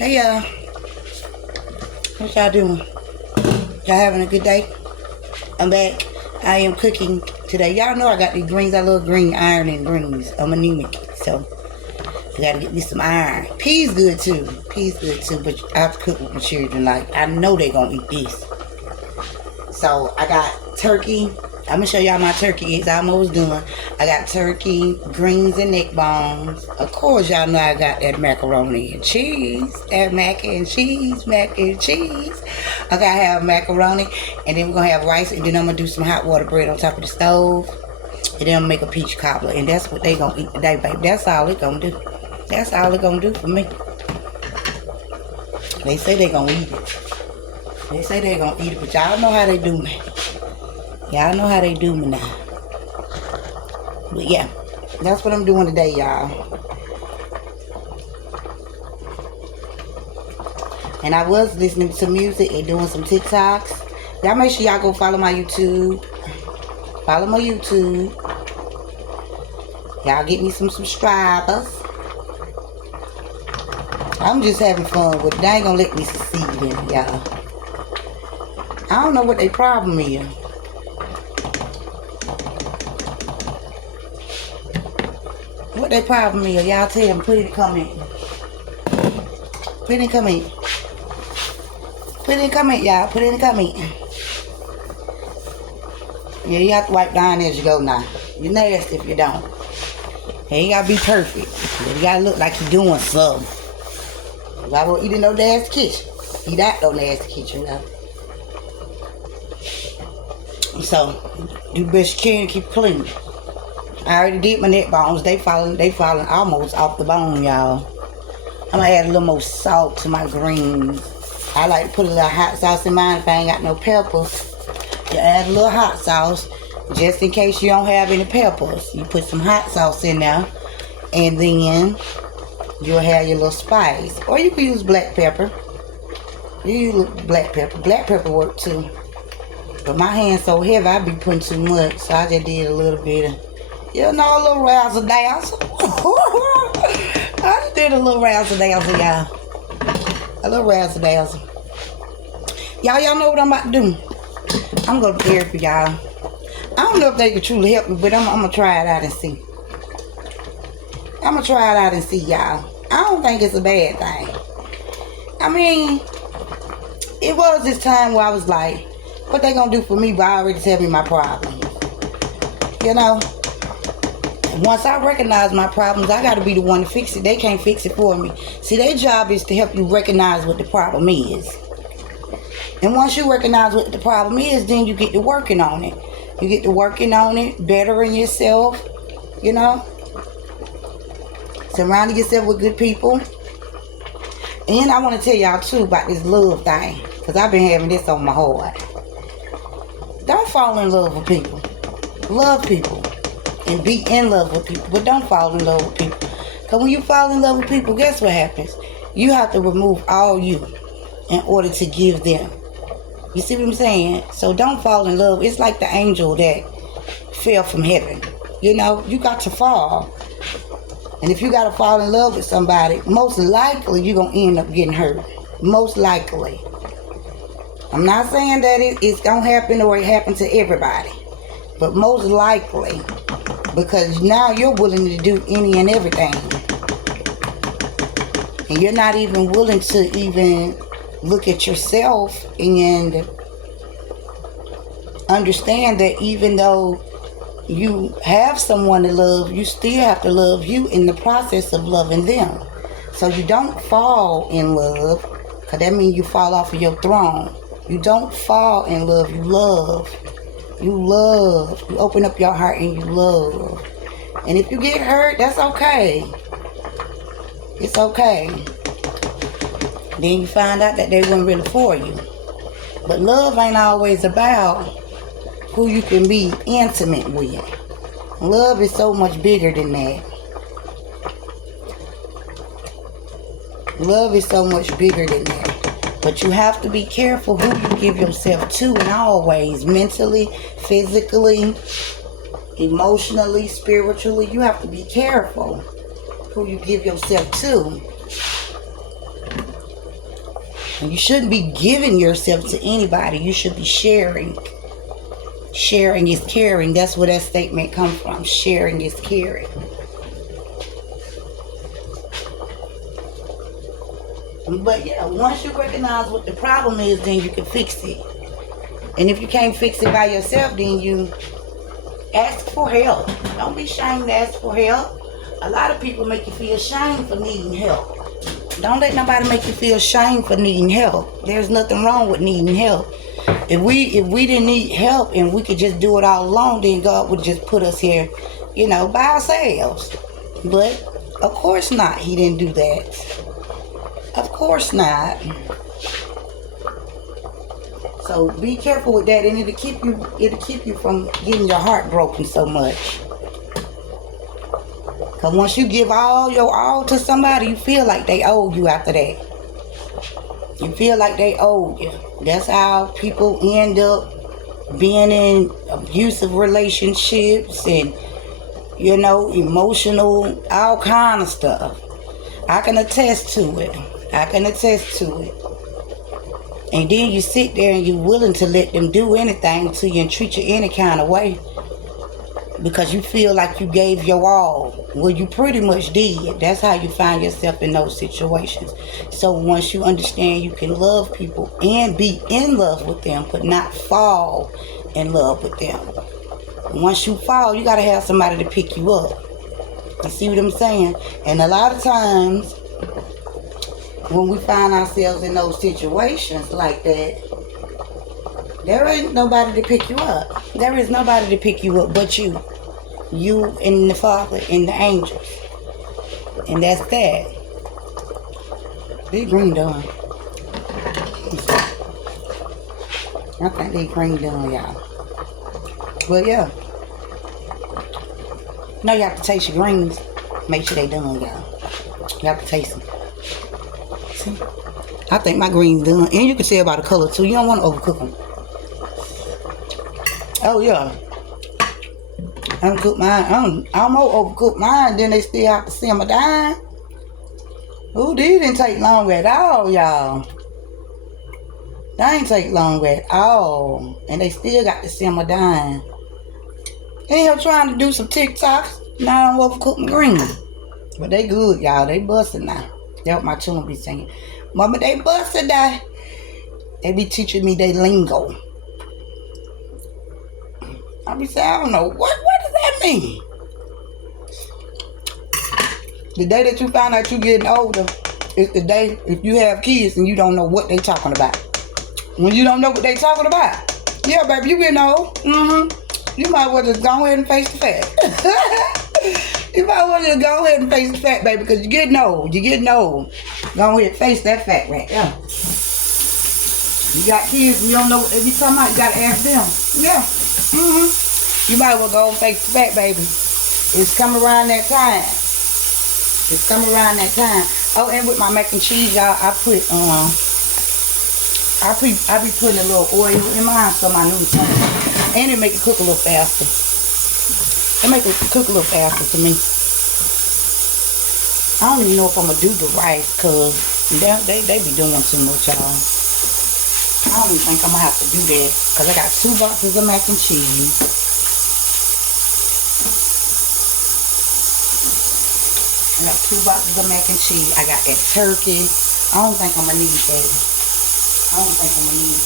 Hey y'all, what y'all doing? Y'all having a good day? I'm back. I am cooking today. Y'all know I got these greens. I love green iron and greens. I'm anemic, so I gotta get me some iron. Peas good too. But I have to cook with my children. Like, I know they gonna eat this. So I got turkey. I'm gonna show y'all my turkey. It's almost done. I got turkey, greens, and neck bones. Of course, y'all know I got that macaroni and cheese. That mac and cheese. Okay, I have macaroni, and then we're gonna have rice, and then I'm gonna do some hot water bread on top of the stove, and then I'm gonna make a peach cobbler, and that's what they gonna eat today, baby. That's all it gonna do. That's all it gonna do for me. They say they gonna eat it. But y'all know how they do me. Y'all know how they do me now. But yeah, that's what I'm doing today, y'all. And I was listening to music and doing some TikToks. Y'all make sure y'all go follow my YouTube. Y'all get me some subscribers. I'm just having fun with it. They ain't gonna let me succeed in it, y'all. I don't know what their problem is. What their problem is, y'all tell me. Put it in the comment. Y'all. Put it in the comment. Yeah, you have to wipe down as you go now. You're nasty if you don't. You ain't gotta be perfect. You gotta look like you're doing something. You gotta go eat in no nasty kitchen. Eat out no nasty kitchen now. So, do the best you can to keep clean. I already did my neck bones. They falling almost off the bone, y'all. I'm gonna add a little more salt to my greens. I like to put a little hot sauce in mine if I ain't got no peppers. You add a little hot sauce just in case you don't have any peppers. You put some hot sauce in there, and then you'll have your little spice. Or you can use black pepper. You use black pepper. Black pepper work too. But my hand's so heavy, I be putting too much, so I just did a little bit of, a little razzle-dazzle. I just did a little razzle-dazzle, y'all. A little razzle-dazzle. Y'all know what I'm about to do. I'm going to therapy, y'all. I don't know if they can truly help me, but I'm going to try it out and see. Y'all. I don't think it's a bad thing. I mean, it was this time where I was like, what they gonna do for me by already tell me my problems? Once I recognize my problems, I gotta be the one to fix it. They can't fix it for me. See, their job is to help you recognize what the problem is. And once you recognize what the problem is, then you get to working on it. Bettering yourself, Surrounding yourself with good people. And I want to tell y'all too about this love thing, because I've been having this on my heart. Don't fall in love with people. Love people. And be in love with people. But don't fall in love with people. Because when you fall in love with people, guess what happens? You have to remove all you in order to give them. You see what I'm saying? So don't fall in love. It's like the angel that fell from heaven. You got to fall. And if you got to fall in love with somebody, most likely you're going to end up getting hurt. Most likely. I'm not saying that it's going to happen or it happened to everybody. But most likely. Because now you're willing to do any and everything. And you're not even willing to even look at yourself and understand that even though you have someone to love, you still have to love you in the process of loving them. So you don't fall in love, because that means you fall off of your throne. You don't fall in love, you love. You love. You open up your heart and you love. And if you get hurt, that's okay. It's okay. Then you find out that they weren't really for you. But love ain't always about who you can be intimate with. Love is so much bigger than that. Love is so much bigger than that. But you have to be careful who you give yourself to in all ways. Mentally, physically, emotionally, spiritually. You have to be careful who you give yourself to. You shouldn't be giving yourself to anybody. You should be sharing. Sharing is caring. That's where that statement comes from. Sharing is caring. But yeah, once you recognize what the problem is, then you can fix it. And if you can't fix it by yourself, then you ask for help. Don't be ashamed to ask for help. A lot of people make you feel ashamed for needing help. Don't let nobody make you feel ashamed for needing help. There's nothing wrong with needing help. If we didn't need help and we could just do it all alone, then God would just put us here, by ourselves. But of course not. He didn't do that. Of course not. So be careful with that, and it'll keep you from getting your heart broken so much. Because once you give all your all to somebody, you feel like they owe you after that. You feel like they owe you. That's how people end up being in abusive relationships and, emotional, all kind of stuff. I can attest to it. And then you sit there and you're willing to let them do anything to you and treat you any kind of way because you feel like you gave your all. Well, you pretty much did. That's how you find yourself in those situations. So once you understand you can love people and be in love with them, but not fall in love with them. Once you fall, you got to have somebody to pick you up. You see what I'm saying? And a lot of times, when we find ourselves in those situations like that, there ain't nobody to pick you up. There is nobody to pick you up but you. You and the Father and the angels. And that's that. They green done. I think they green done, y'all. But yeah. No, you have to taste your greens. Make sure they done, y'all. You have to taste them. See? I think my greens done. And you can tell by the color too. You don't want to overcook them. Oh yeah. I don't cook mine. I'm more overcook mine. Then they still have to simmer down. Ooh, these didn't take long at all, y'all. They ain't take long at all. And they still got to simmer down. And here trying to do some TikToks. Now I don't overcook my greens. But they good, y'all. They busting now. That's what my children be saying. Mama, they busted now. They be teaching me they lingo. I be saying, I don't know. What does that mean? The day that you find out you getting older is the day if you have kids and you don't know what they talking about. When you don't know what they talking about. Yeah, baby, you getting old. You might well just go ahead and face the fact. You might want to go ahead and face the fact, baby, because you're getting old. Go ahead and face that fact right there. You got kids, you don't know what they be talking about, you got to ask them. Yeah. You might well go and face the fact, baby. It's coming around that time. Oh, and with my mac and cheese, y'all, I be putting a little oil in mine so my noodles come. And it make it cook a little faster. It make it cook a little faster to me. I don't even know if I'm going to do the rice because they be doing too much, y'all. I don't even think I'm going to have to do that because I got 2 boxes of mac and cheese. I got 2 boxes of mac and cheese. I got that turkey. I don't think I'm going to need that.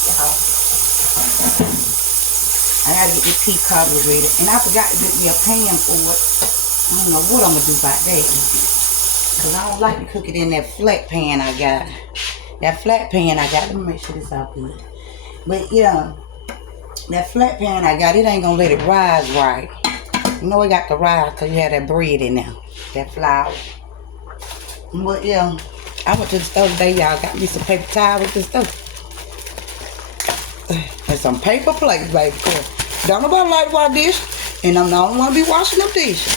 Y'all. I gotta get this pea cobbler ready. And I forgot to get me a pan for it. I don't know what I'm gonna do about that. Because I don't like to cook it in that flat pan I got. Let me make sure this out good. But yeah, that flat pan I got, it ain't gonna let it rise right. You know it got to rise because you had that bread in there. That flour. But yeah, I went to the store today, y'all. Got me some paper towels and stuff. And some paper plates, baby. Don't nobody like wash dishes. And I'm the only one to be washing them dishes.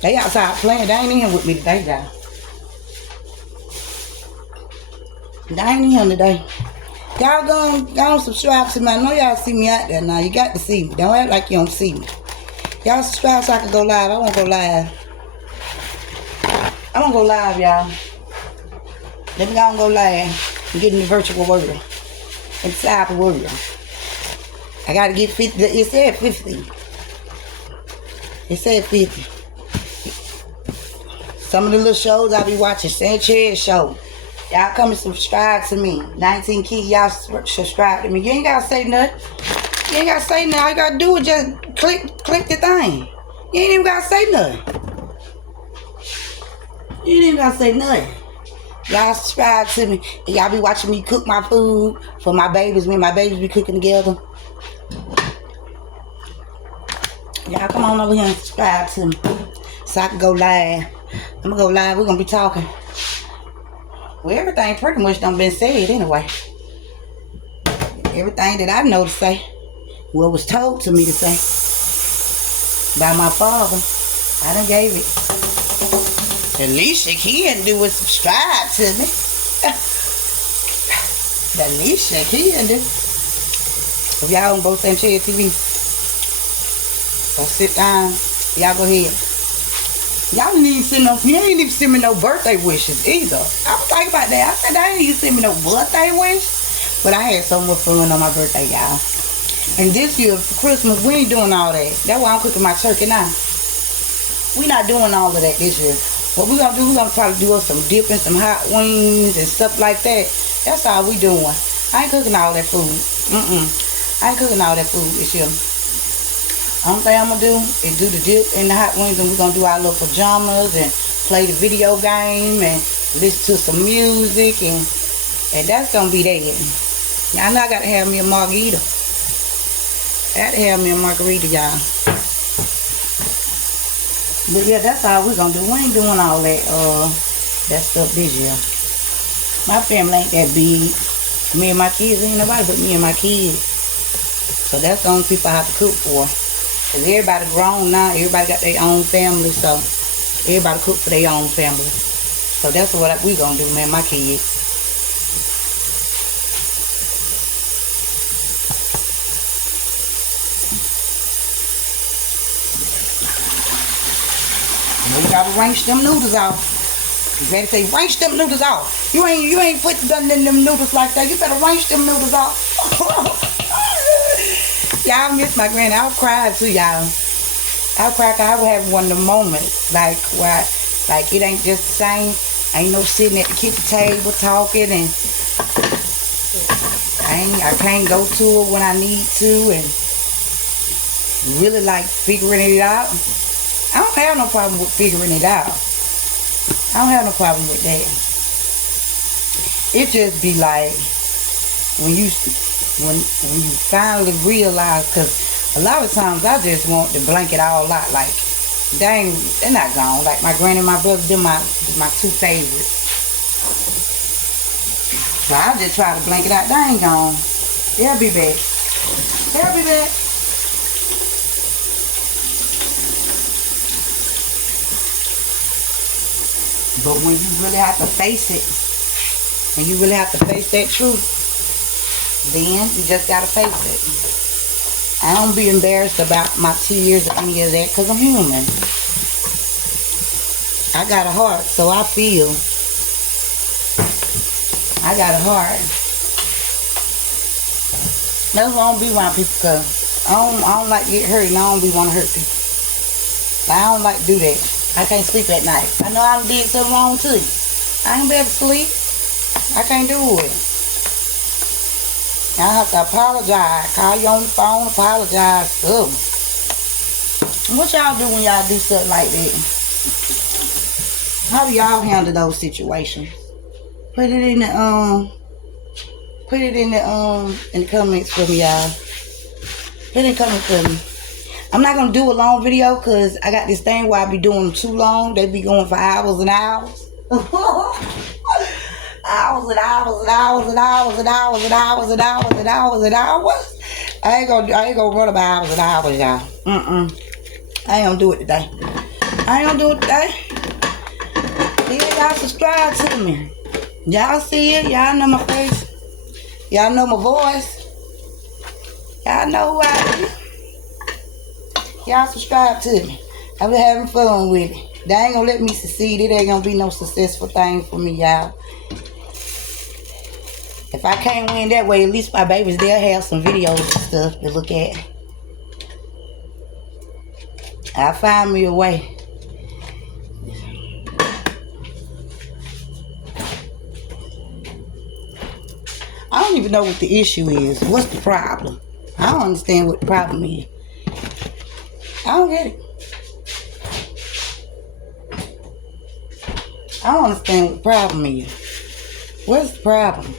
They outside playing. They ain't in here with me today, y'all. They ain't in here today. Y'all go subscribe to me. I know y'all see me out there now. You got to see me. Don't act like you don't see me. Y'all subscribe so I can go live. I want to go live. I'm going to go live, y'all. Let me go and go live. Get in the virtual world. Inside the world. I gotta get 50. It said 50. It said 50. Some of the little shows I be watching, Sanchez show. Y'all come and subscribe to me. 19 Key, y'all subscribe to me. You ain't gotta say nothing. You ain't gotta say nothing. All you gotta do is just click the thing. You ain't even gotta say nothing. You ain't even gotta say nothing. Y'all subscribe to me. And y'all be watching me cook my food for my babies. Me and my babies be cooking together. Y'all come on over here and subscribe to me so I can go live. I'm gonna go live. We're gonna be talking. Well, everything pretty much done been said anyway. Everything that I know to say, what was told to me to say by my father, I done gave it. The least you can do is subscribe to me. The least you can do. If y'all on both Sanchez TV, go sit down. Y'all go ahead. Y'all didn't even send no, you ain't even send me no birthday wishes either. I was thinking about that. I said, I ain't even send me no birthday wish. But I had so much fun on my birthday, y'all. And this year, for Christmas, we ain't doing all that. That's why I'm cooking my turkey now. We not doing all of that this year. What we gonna do, we gonna try to do us some dipping, some hot wings and stuff like that. That's all we doing. I ain't cooking all that food. I ain't cooking all that food this year. Only thing I'm gonna do is do the dip and the hot wings, and we're gonna do our little pajamas and play the video game and listen to some music, and that's gonna be that. Y'all know I gotta have me a margarita. I gotta have me a margarita, y'all. But yeah, that's all we're gonna do. We ain't doing all that stuff this year. My family ain't that big. Me and my kids, ain't nobody but me and my kids. So that's the only people I have to cook for. Cause everybody grown now, everybody got their own family, so everybody cook for their own family. So that's what we gonna do, man, my kids. You gotta rinse them noodles off. You better say, rinse them noodles off. You ain't put them in them noodles like that. You better rinse them noodles off. Y'all miss my granny. I was crying too, y'all. I was crying 'cause I was having one of them moments, like where, like it ain't just the same. Ain't no sitting at the kitchen table talking, and I can't go to her when I need to, and really like figuring it out. I don't have no problem with figuring it out. I don't have no problem with that. It just be like when you finally realize, because a lot of times I just want to blank it all out. Like, dang, they're not gone. Like my granny and my brother, they're my two favorites. So I just try to blank it out. They ain't gone. They'll be back. They'll be back. But when you really have to face it, when you really have to face that truth, then you just gotta face it. I don't be embarrassed about my tears or any of that, because I'm human. I got a heart, so I feel. I got a heart. That's why I don't be around people, because I don't like to get hurt, and I don't be want to hurt people. I don't like to do that. I can't sleep at night. I know I did something wrong too. I ain't be able to sleep. I can't do it. I have to apologize. Call you on the phone, apologize. Ugh. What y'all do when y'all do something like that? How do y'all handle those situations? Put it in the comments for me, y'all. Put it in the comments for me. I'm not gonna do a long video because I got this thing where I be doing them too long. They be going for hours and hours. Hours and hours and hours and hours and hours and hours and hours and hours and hours. I ain't gonna run about hours and hours, y'all. I ain't gonna do it today. Yeah, y'all subscribe to me. Y'all see it. Y'all know my face. Y'all know my voice. Y'all know who I am. Y'all subscribe to me. I've been having fun with it. They ain't gonna let me succeed. It ain't gonna be no successful thing for me, y'all. If I can't win that way, at least my babies, they'll have some videos and stuff to look at. I'll find me a way. I don't even know what the issue is. What's the problem? I don't understand what the problem is. I don't get it. I don't understand what the problem is. What's the problem?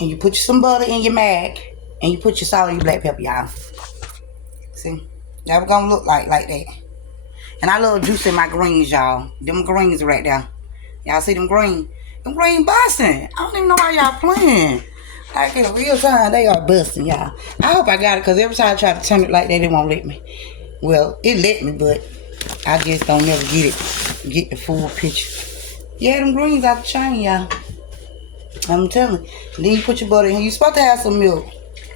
And you put some butter in your mag, and you put your salt and your black pepper, y'all. See? That was gonna look like that. And I love juicing my greens, y'all. Them greens right there. Y'all see them green? Them green busting. I don't even know why y'all playing. Like in real time, they are busting, y'all. I hope I got it, because every time I try to turn it like that, it won't let me. Well, it let me, but I just don't never get the full picture. Yeah, them greens out the chain, y'all. I'm telling you. Then you put your butter in. You're supposed to have some milk.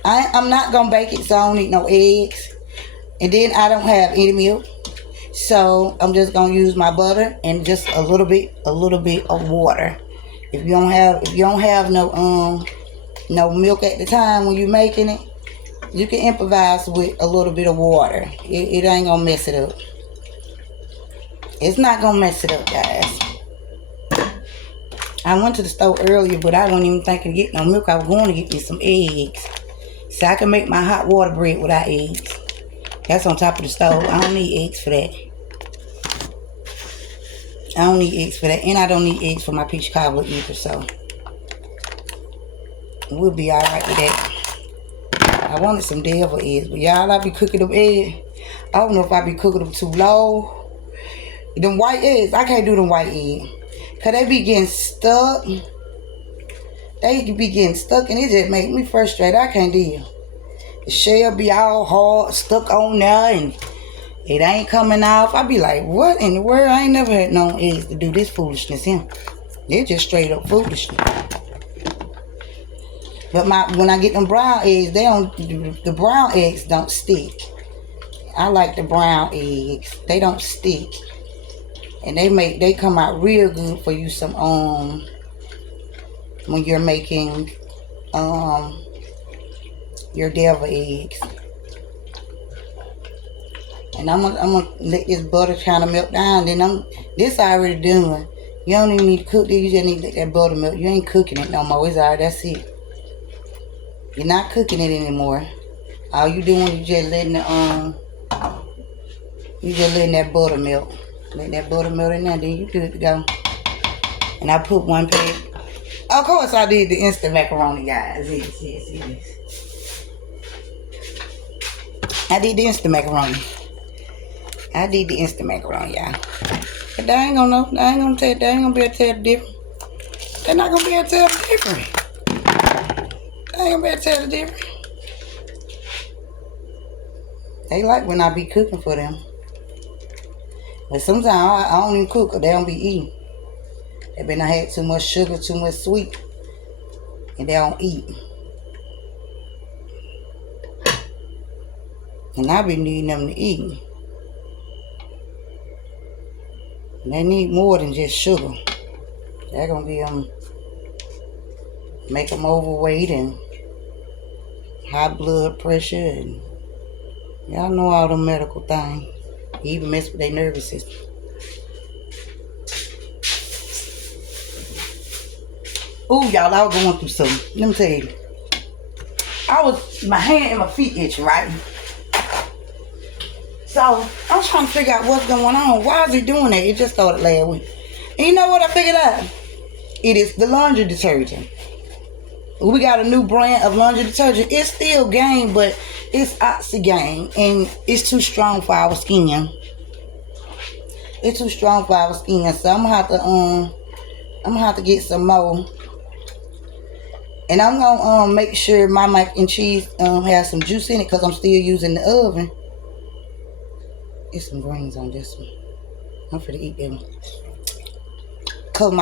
I'm not going to bake it, so I don't need no eggs. And then I don't have any milk. So I'm just going to use my butter and just a little bit of water. If you don't have no milk at the time when you're making it, you can improvise with a little bit of water. It ain't going to mess it up. It's not going to mess it up, guys. I went to the store earlier, but I wasn't even thinking of getting no milk. I was going to get me some eggs, so I can make my hot water bread without eggs. That's on top of the stove. I don't need eggs for that. I don't need eggs for that, and I don't need eggs for my peach cobbler either, so we'll be all right with that. I wanted some devil eggs, but y'all, I be cooking them eggs. I don't know if I be cooking them too low. Them white eggs, I can't do them white eggs. Because they be getting stuck. They be getting stuck, and it just make me frustrated. I can't deal. The shell be all hard, stuck on there, and it ain't coming off. I be like, what in the world? I ain't never had no eggs to do this foolishness here. They're just straight up foolishness. But when I get them brown eggs, the brown eggs don't stick. I like the brown eggs. They don't stick. And they come out real good for you some when you're making your devil eggs. And I'm gonna let this butter kind of melt down. Then this already done. You don't even need to cook this. You just need to let that butter melt. You ain't cooking it no more. It's already, that's it. You're not cooking it anymore. All you doing is just letting that butter melt. Let that butter melt in there, then you good to go. And I put one pack. Of course, I did the instant macaroni, guys. Yes. I did the instant macaroni. Y'all. But they ain't gonna know. They ain't gonna be able to tell the difference. They're not gonna be able to tell the difference. They ain't gonna be able to tell the difference. They like when I be cooking for them. But sometimes I don't even cook, or they don't be eating. They been had too much sugar, too much sweet, and they don't eat. And I be needing them to eat. And they need more than just sugar. They're gonna be make them overweight and high blood pressure, and y'all know all the medical things. Even mess with their nervous system. Ooh, y'all, I was going through something. Let me tell you. My hand and my feet itching, right? So, I was trying to figure out what's going on. Why is it doing that? It just started last week. And you know what I figured out? It is the laundry detergent. We got a new brand of laundry detergent. It's still Gain, but it's Oxygain, and it's too strong for our skin. It's too strong for our skin, so I'm gonna have to get some more. And I'm gonna make sure my mac and cheese has some juice in it, because I'm still using the oven. There's some greens on this one. I'm finna eat them. Cause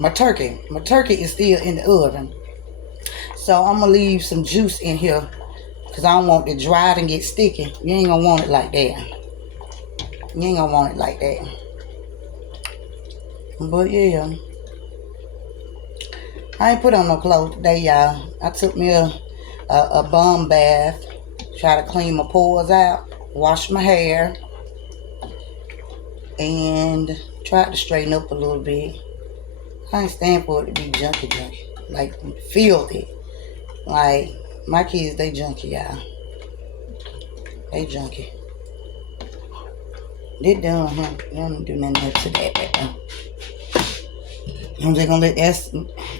my turkey is still in the oven. So I'm gonna leave some juice in here, because I don't want it dried and get sticky. You ain't gonna want it like that. But yeah, I ain't put on no clothes today, y'all. I took me a bum bath, try to clean my pores out, wash my hair, and tried to straighten up a little bit. I ain't stand for it to be junky, like filthy. Like my kids, they junky, y'all. They junky. They done, huh? They don't do nothing to that. I'm just gonna let that.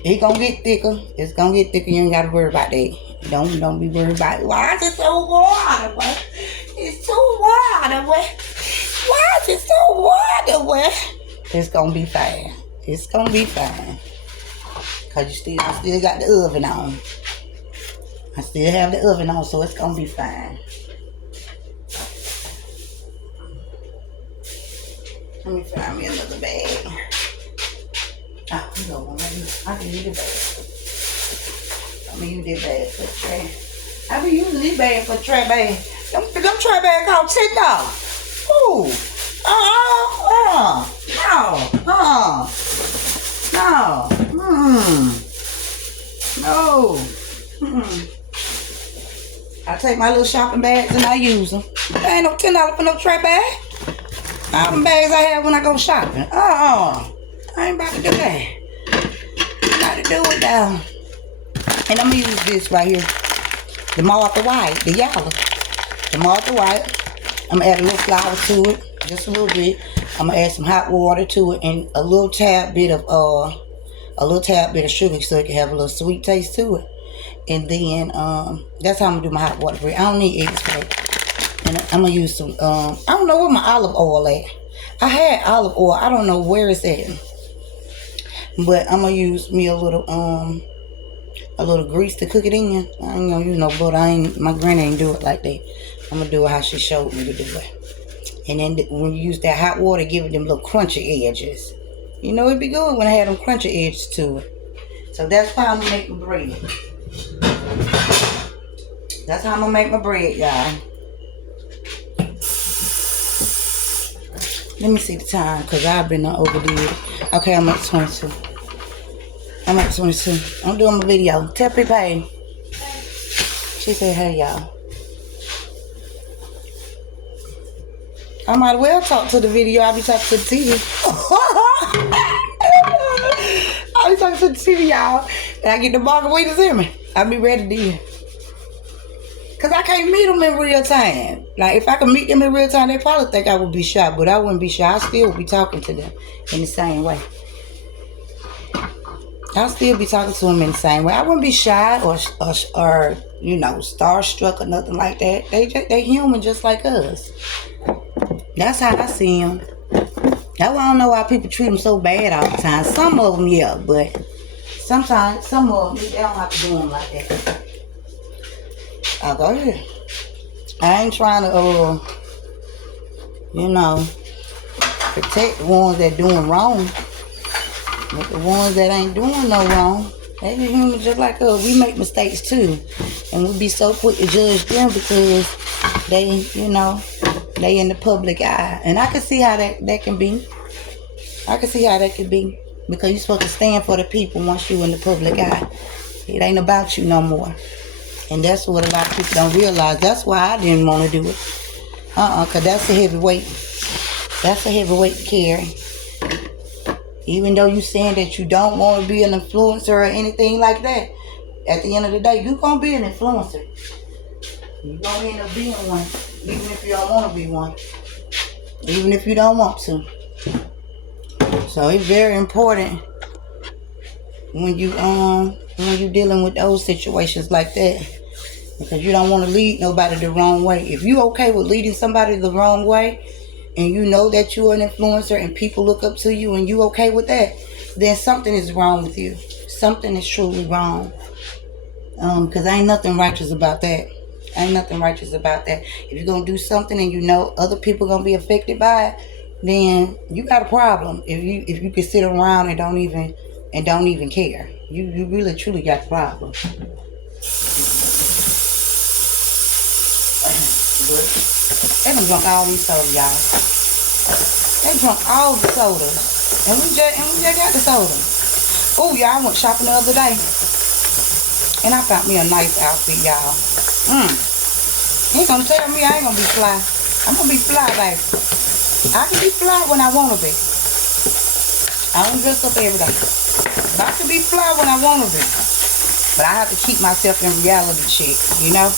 It gonna get thicker. It's gonna get thicker. You ain't gotta worry about that. Don't be worried about it. Why is it so water, boy? It's too water, boy. Why is it so water, boy? It's gonna be fine. It's gonna be fine. Cause I still got the oven on. I still have the oven on, so it's gonna be fine. Let me find me another bag. Oh, no, I can use the bag. I'm gonna use this bag for trash. I be using this bag for trash bag. Them trash bags cost $10. Ooh. No. I take my little shopping bags and I use them. There ain't no $10 for no trash bag. All them bags I have when I go shopping. I ain't about to do that. I'm about to do it now. And I'm gonna use this right here. The Martha White, the yellow. The Martha White. I'm gonna add a little flour to it, just a little bit. I'm gonna add some hot water to it and a little tad bit of sugar so it can have a little sweet taste to it. And then that's how I'm gonna do my hot water for it. I don't need eggs for it. And I'm gonna use some I don't know where my olive oil at. I had olive oil. I don't know where it's at. But I'm gonna use me a little grease to cook it in. I ain't gonna use no butter. My granny ain't do it like that. I'm gonna do it how she showed me to do it. And then when you use that hot water, give it them little crunchy edges. You know, it'd be good when I had them crunchy edges to it. So that's how I'm gonna make my bread. That's how I'm gonna make my bread, y'all. Let me see the time, because I've been overdue it. Okay, I'm at 22. I'm doing my video. Tell people hey. She said, hey, y'all. I might well talk to the video. I'll be talking to the TV. I'll be talking to the TV, y'all. And I get the margaritas in me. I'll be ready then. Because I can't meet them in real time. Like, if I could meet them in real time, they probably think I would be shy. But I wouldn't be shy. I still would be talking to them in the same way. I'll still be talking to them in the same way. I wouldn't be shy or you know, starstruck or nothing like that. They human just like us. That's how I see them. That's why I don't know why people treat them so bad all the time. Some of them, yeah, but sometimes, some of them, they don't have to do them like that. I'll go ahead. I ain't trying to, you know, protect the ones that doing wrong. But the ones that ain't doing no wrong, they be human just like us. We make mistakes too. And we be so quick to judge them because they, you know, they in the public eye. And I can see how that can be. I can see how that can be. Because you're supposed to stand for the people once you in the public eye. It ain't about you no more. And that's what a lot of people don't realize. That's why I didn't want to do it. Because that's a heavy weight. That's a heavy weight to carry. Even though you saying that you don't want to be an influencer or anything like that, at the end of the day, you're going to be an influencer. You're going to end up being one, even if you don't want to be one. Even if you don't want to. So it's very important when you dealing with those situations like that. Because you don't want to lead nobody the wrong way. If you okay with leading somebody the wrong way, and you know that you're an influencer and people look up to you and you okay with that, then something is wrong with you. Something is truly wrong. Because ain't nothing righteous about that. Ain't nothing righteous about that. If you're going to do something and you know other people going to be affected by it, then you got a problem. If you can sit around and don't even care. You really truly got a problem. But they done drunk all these sodas, y'all. They drunk all the sodas. And we just got the soda. Oh, y'all, I went shopping the other day. And I found me a nice outfit, y'all. You ain't gonna tell me I ain't gonna be fly. I'm gonna be fly, baby. I can be fly when I wanna be. I don't dress up every day. But I can be fly when I wanna be. But I have to keep myself in reality check, you know?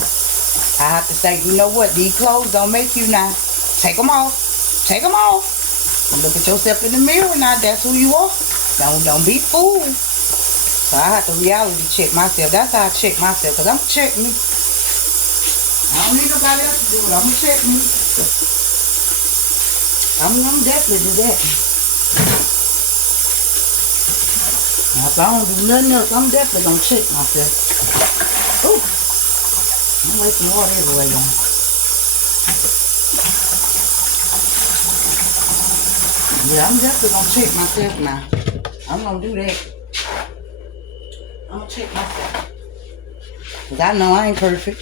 I have to say, you know what? These clothes don't make you now. Take them off. Take them off. And look at yourself in the mirror now. That's who you are. Don't be fooled. So I have to reality check myself. That's how I check myself. Because I'm going to check me. I don't need nobody else to do it. I'm going to check me. I'm definitely do that. Now, if I don't do nothing else, I'm definitely going to check myself. Ooh. I'm wasting water everywhere, y'all. Yeah, I'm definitely going to check myself now. I'm going to do that. I'm going to check myself. Because I know I ain't perfect.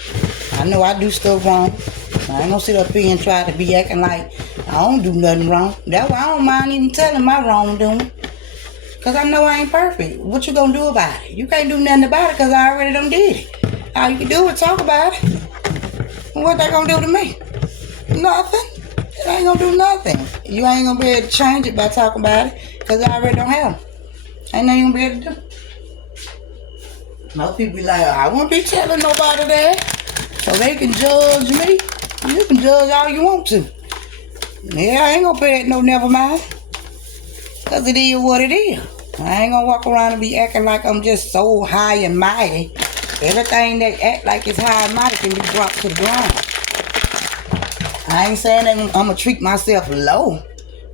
I know I do stuff wrong. I ain't going to sit up here and try to be acting like I don't do nothing wrong. That's why I don't mind even telling my wrongdoing. Because I know I ain't perfect. What you going to do about it? You can't do nothing about it because I already done did it. All you can do is talk about it. What they going to do to me? Nothing. It ain't going to do nothing. You ain't going to be able to change it by talking about it because I already don't have it. Ain't nothing you going to be able to do. Most people be like, I won't be telling nobody that. So they can judge me. You can judge all you want to. Yeah, I ain't gonna pay it no never mind. Because it is what it is. I ain't gonna walk around and be acting like I'm just so high and mighty. Everything that act like it's high and mighty can be brought to the ground. I ain't saying that I'm gonna treat myself low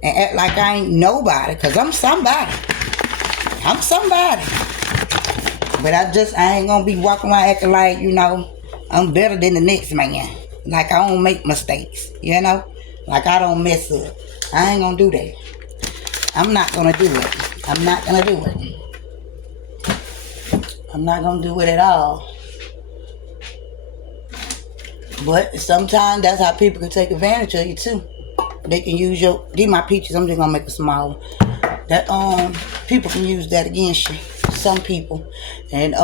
and act like I ain't nobody. Because I'm somebody. I'm somebody. But I ain't gonna be walking around acting like, you know, I'm better than the next man. Like I don't make mistakes, you know? Like I don't mess up. I ain't gonna do that. I'm not gonna do it. I'm not gonna do it. I'm not gonna do it at all. But sometimes that's how people can take advantage of you too. They can use these my peaches, I'm just gonna make a small one. That people can use that against you. Some people. And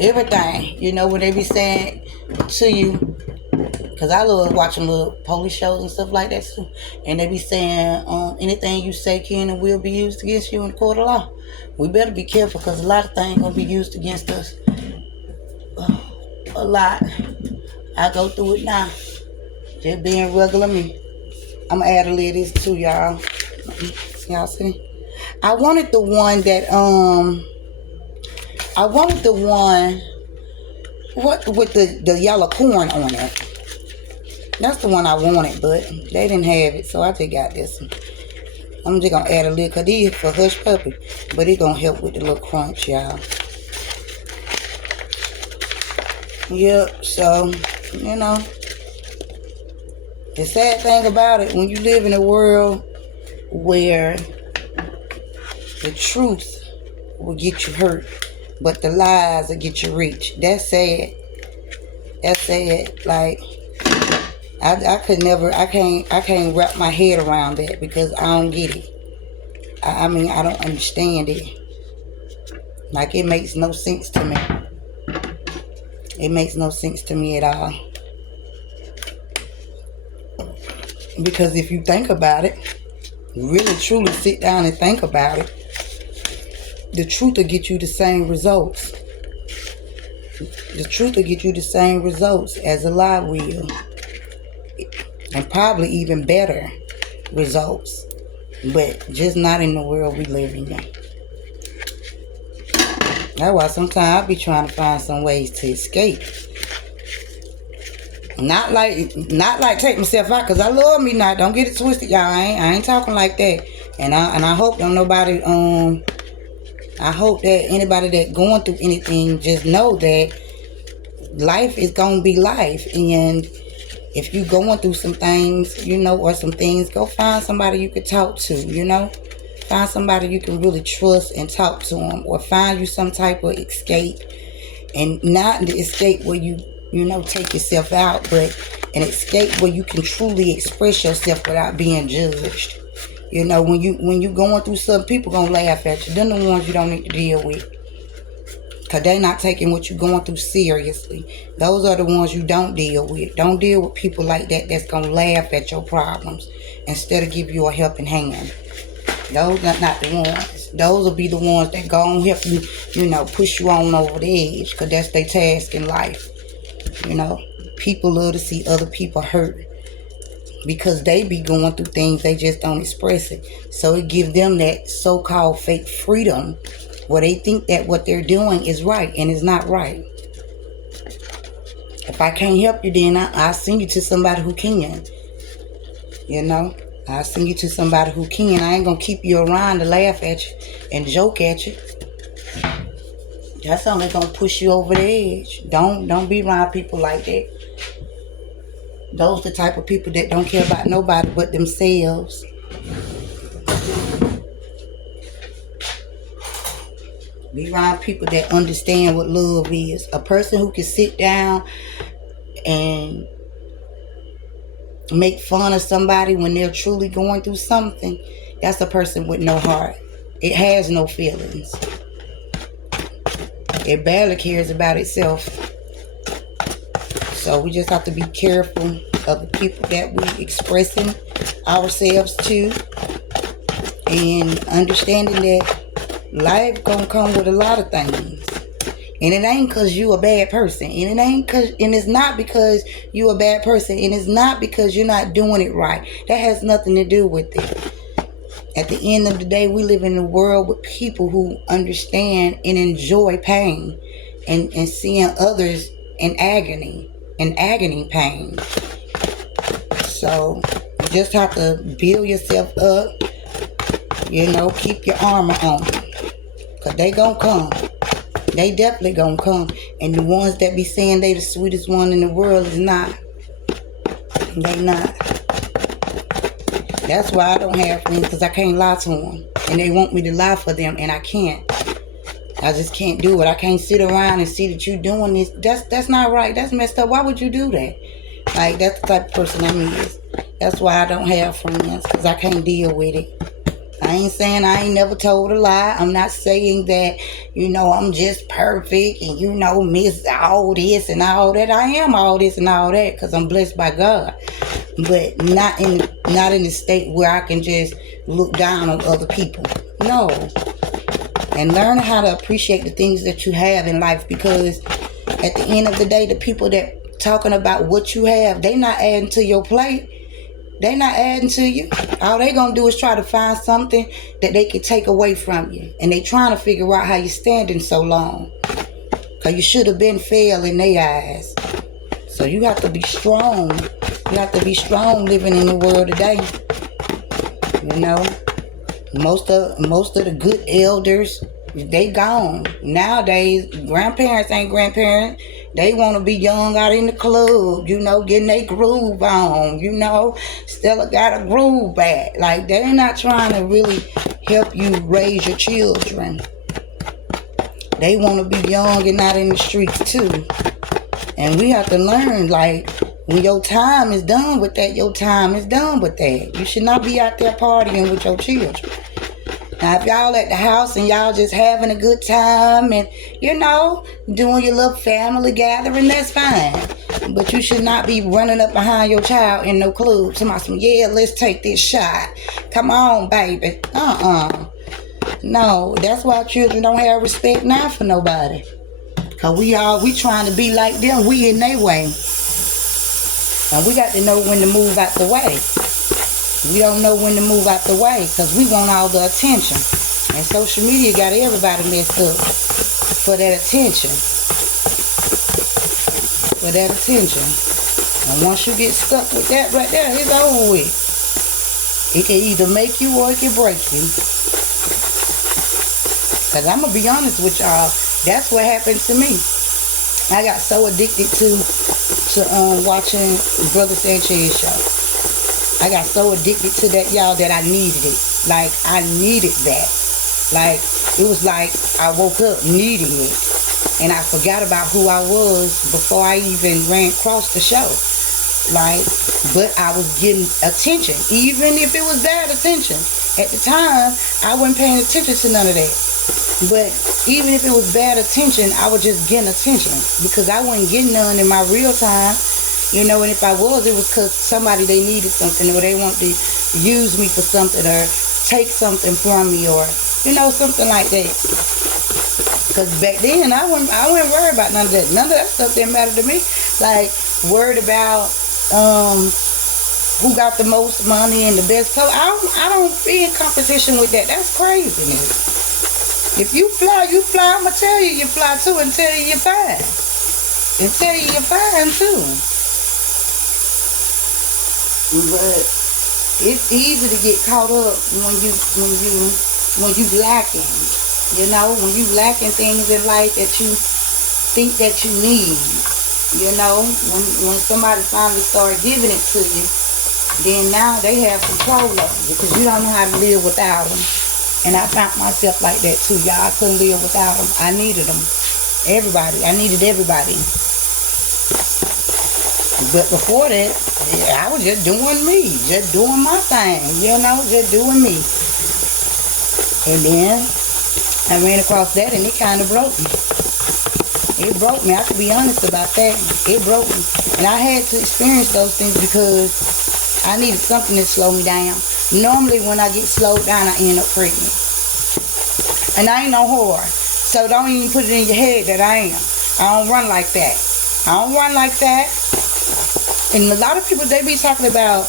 everything, you know, when they be saying to you, because I love watching little police shows and stuff like that too, and they be saying anything you say can and will be used against you in the court of law. We better be careful because a lot of things gonna be used against us. A lot. I go through it now. Just being regular me. I'm gonna add a little of this too, y'all. Y'all see? I wanted the one that with the yellow corn on it. That's the one I wanted, but they didn't have it, so I just got this one. I'm just gonna add a little, cause these for Hush Puppy, but it gonna help with the little crunch, y'all. Yep, so, you know, the sad thing about it, when you live in a world where the truth will get you hurt, but the lies will get you rich. That's sad. That's sad. Like, I can't wrap my head around that because I don't get it. I mean, I don't understand it. Like, it makes no sense to me. It makes no sense to me at all. Because if you think about it, really truly sit down and think about it, the truth will get you the same results. The truth will get you the same results as a lie will. And probably even better results. But just not in the world we live in. That's why sometimes I be trying to find some ways to escape. Not like take myself out, because I love me now. Don't get it twisted, y'all. I ain't talking like that. And I hope don't nobody I hope that anybody that going through anything just know that life is gonna be life. And if you going through some things, you know, or some things, go find somebody you can talk to, you know. Find somebody you can really trust and talk to them, or find you some type of escape. And not the escape where you know, take yourself out, but an escape where you can truly express yourself without being judged. You know, when you going through something, people gonna laugh at you. Them the ones you don't need to deal with. Because they not taking what you're going through seriously. Those are the ones you don't deal with. Don't deal with people like that that's going to laugh at your problems instead of give you a helping hand. Those are not the ones. Those will be the ones that go and help you, you know, push you on over the edge. Because that's their task in life. You know, people love to see other people hurt. Because they be going through things, they just don't express it. So it gives them that so-called fake freedom where they think that what they're doing is right and it's not right. If I can't help you, then I'll send you to somebody who can. You know, I'll send you to somebody who can. I ain't gonna keep you around to laugh at you and joke at you. That's only gonna push you over the edge. Don't be around people like that. Those the type of people that don't care about nobody but themselves. Be around people that understand what love is. A person who can sit down and make fun of somebody when they're truly going through something, that's a person with no heart. It has no feelings. It barely cares about itself. So we just have to be careful of the people that we expressing ourselves to, and understanding that life gonna come with a lot of things. And it ain't cause you a bad person. And it's not because you a bad person. And it's not because you're not doing it right. That has nothing to do with it. At the end of the day, we live in a world with people who understand and enjoy pain and seeing others in agony pain. So you just have to build yourself up, you know, keep your armor on. Because they gonna come. They definitely gonna come. And the ones that be saying they the sweetest one in the world is not. They not. That's why I don't have friends, because I can't lie to them. And they want me to lie for them, and I can't. I just can't do it. I can't sit around and see that you doing this. That's not right. That's messed up. Why would you do that? Like, that's the type of person I'm is. That's why I don't have friends, because I can't deal with it. I ain't saying I ain't never told a lie. I'm not saying that, you know, I'm just perfect and, you know, miss all this and all that. I am all this and all that because I'm blessed by God. But not in the state where I can just look down on other people. No. And learn how to appreciate the things that you have in life, because at the end of the day, the people that talking about what you have, they not adding to your plate. They not adding to you. All they gonna do is try to find something that they can take away from you. And they trying to figure out how you standing so long. Because you should have been failed in their eyes. So you have to be strong. You have to be strong living in the world today. You know, most of the good elders, they gone. Nowadays, grandparents ain't grandparents. They want to be young out in the club, you know, getting their groove on, you know. Stella got a groove back. Like, they're not trying to really help you raise your children. They want to be young and not in the streets, too. And we have to learn, like, when your time is done with that, your time is done with that. You should not be out there partying with your children. Now, if y'all at the house and y'all just having a good time and, you know, doing your little family gathering, that's fine. But you should not be running up behind your child in no club. Somebody say, yeah, let's take this shot. Come on, baby. No, that's why children don't have respect now for nobody. Because we trying to be like them. We in their way. And we got to know when to move out the way. We don't know when to move out the way because we want all the attention. And social media got everybody messed up for that attention. For that attention. And once you get stuck with that right there, it's over with. It can either make you or it can break you. Because I'm going to be honest with y'all, that's what happened to me. I got so addicted to watching Brother Sanchez show. I got so addicted to that, y'all, that I needed it. Like, I needed that. Like, it was like I woke up needing it. And I forgot about who I was before I even ran across the show. Like, but I was getting attention. Even if it was bad attention. At the time, I wasn't paying attention to none of that. But even if it was bad attention, I was just getting attention because I wasn't getting none in my real time. You know, and if I was, it was because somebody, they needed something, or they wanted to use me for something, or take something from me, or, you know, something like that. Because back then, I wasn't worried about none of that. None of that stuff didn't matter to me. Like, worried about who got the most money and the best color. I don't be in competition with that. That's craziness. If you fly, you fly. I'm going to tell you fly too, and tell you you're fine. And tell you you're fine too. But it's easy to get caught up when you lacking. You know, when you lacking things in life that you think that you need. You know, when somebody finally start giving it to you, then now they have control of you because you don't know how to live without them. And I found myself like that too, y'all. I couldn't live without them. I needed them. Everybody. I needed everybody. But before that, I was just doing me. Just doing my thing. You know, just doing me. And then I ran across that and it kind of broke me. It broke me. I could be honest about that. It broke me. And I had to experience those things because I needed something to slow me down. Normally when I get slowed down, I end up pregnant. And I ain't no whore. So don't even put it in your head that I am. I don't run like that. I don't run like that. And a lot of people, they be talking about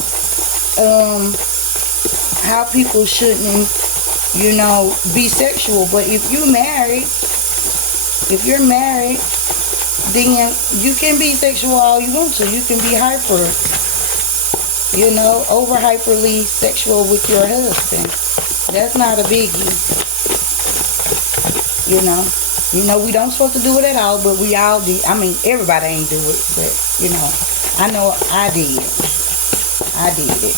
how people shouldn't, you know, be sexual. But if you're married, then you can be sexual all you want to. You can be hyper, you know, over hyperly sexual with your husband. That's not a biggie. You know, we don't supposed to do it at all, but we all did. I mean, everybody ain't do it, but you know, I know I did. I did it.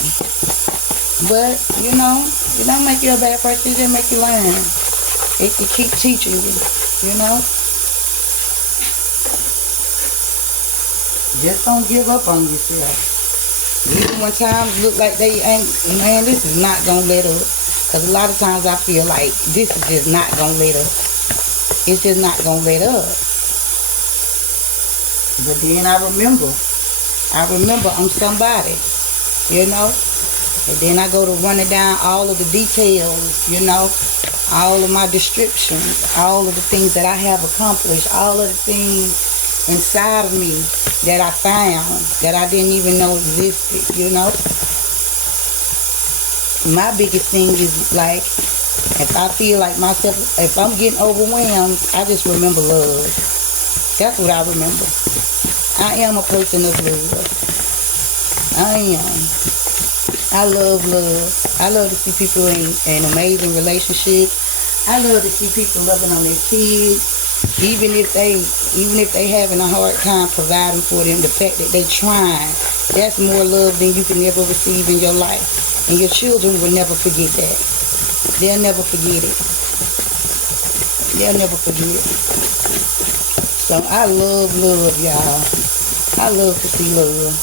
But you know, it don't make you a bad person. It just make you learn. It can keep teaching you. You know. Just don't give up on yourself. Even when times look like they ain't, man, this is not going to let up. Because a lot of times I feel like this is just not going to let up. It's just not going to let up. But then I remember I'm somebody, you know. And then I go to running down all of the details, you know. All of my descriptions, all of the things that I have accomplished, all of the things inside of me that I found that I didn't even know existed, you know. My biggest thing is like, if I feel like myself, if I'm getting overwhelmed, I just remember love. That's what I remember. I am a person of love. I am. I love love. I love to see people in amazing relationships. I love to see people loving on their kids. Even if they having a hard time providing for them, the fact that they trying, that's more love than you can ever receive in your life. And your children will never forget that. They'll never forget it. They'll never forget it. So I love love, y'all. I love to see love.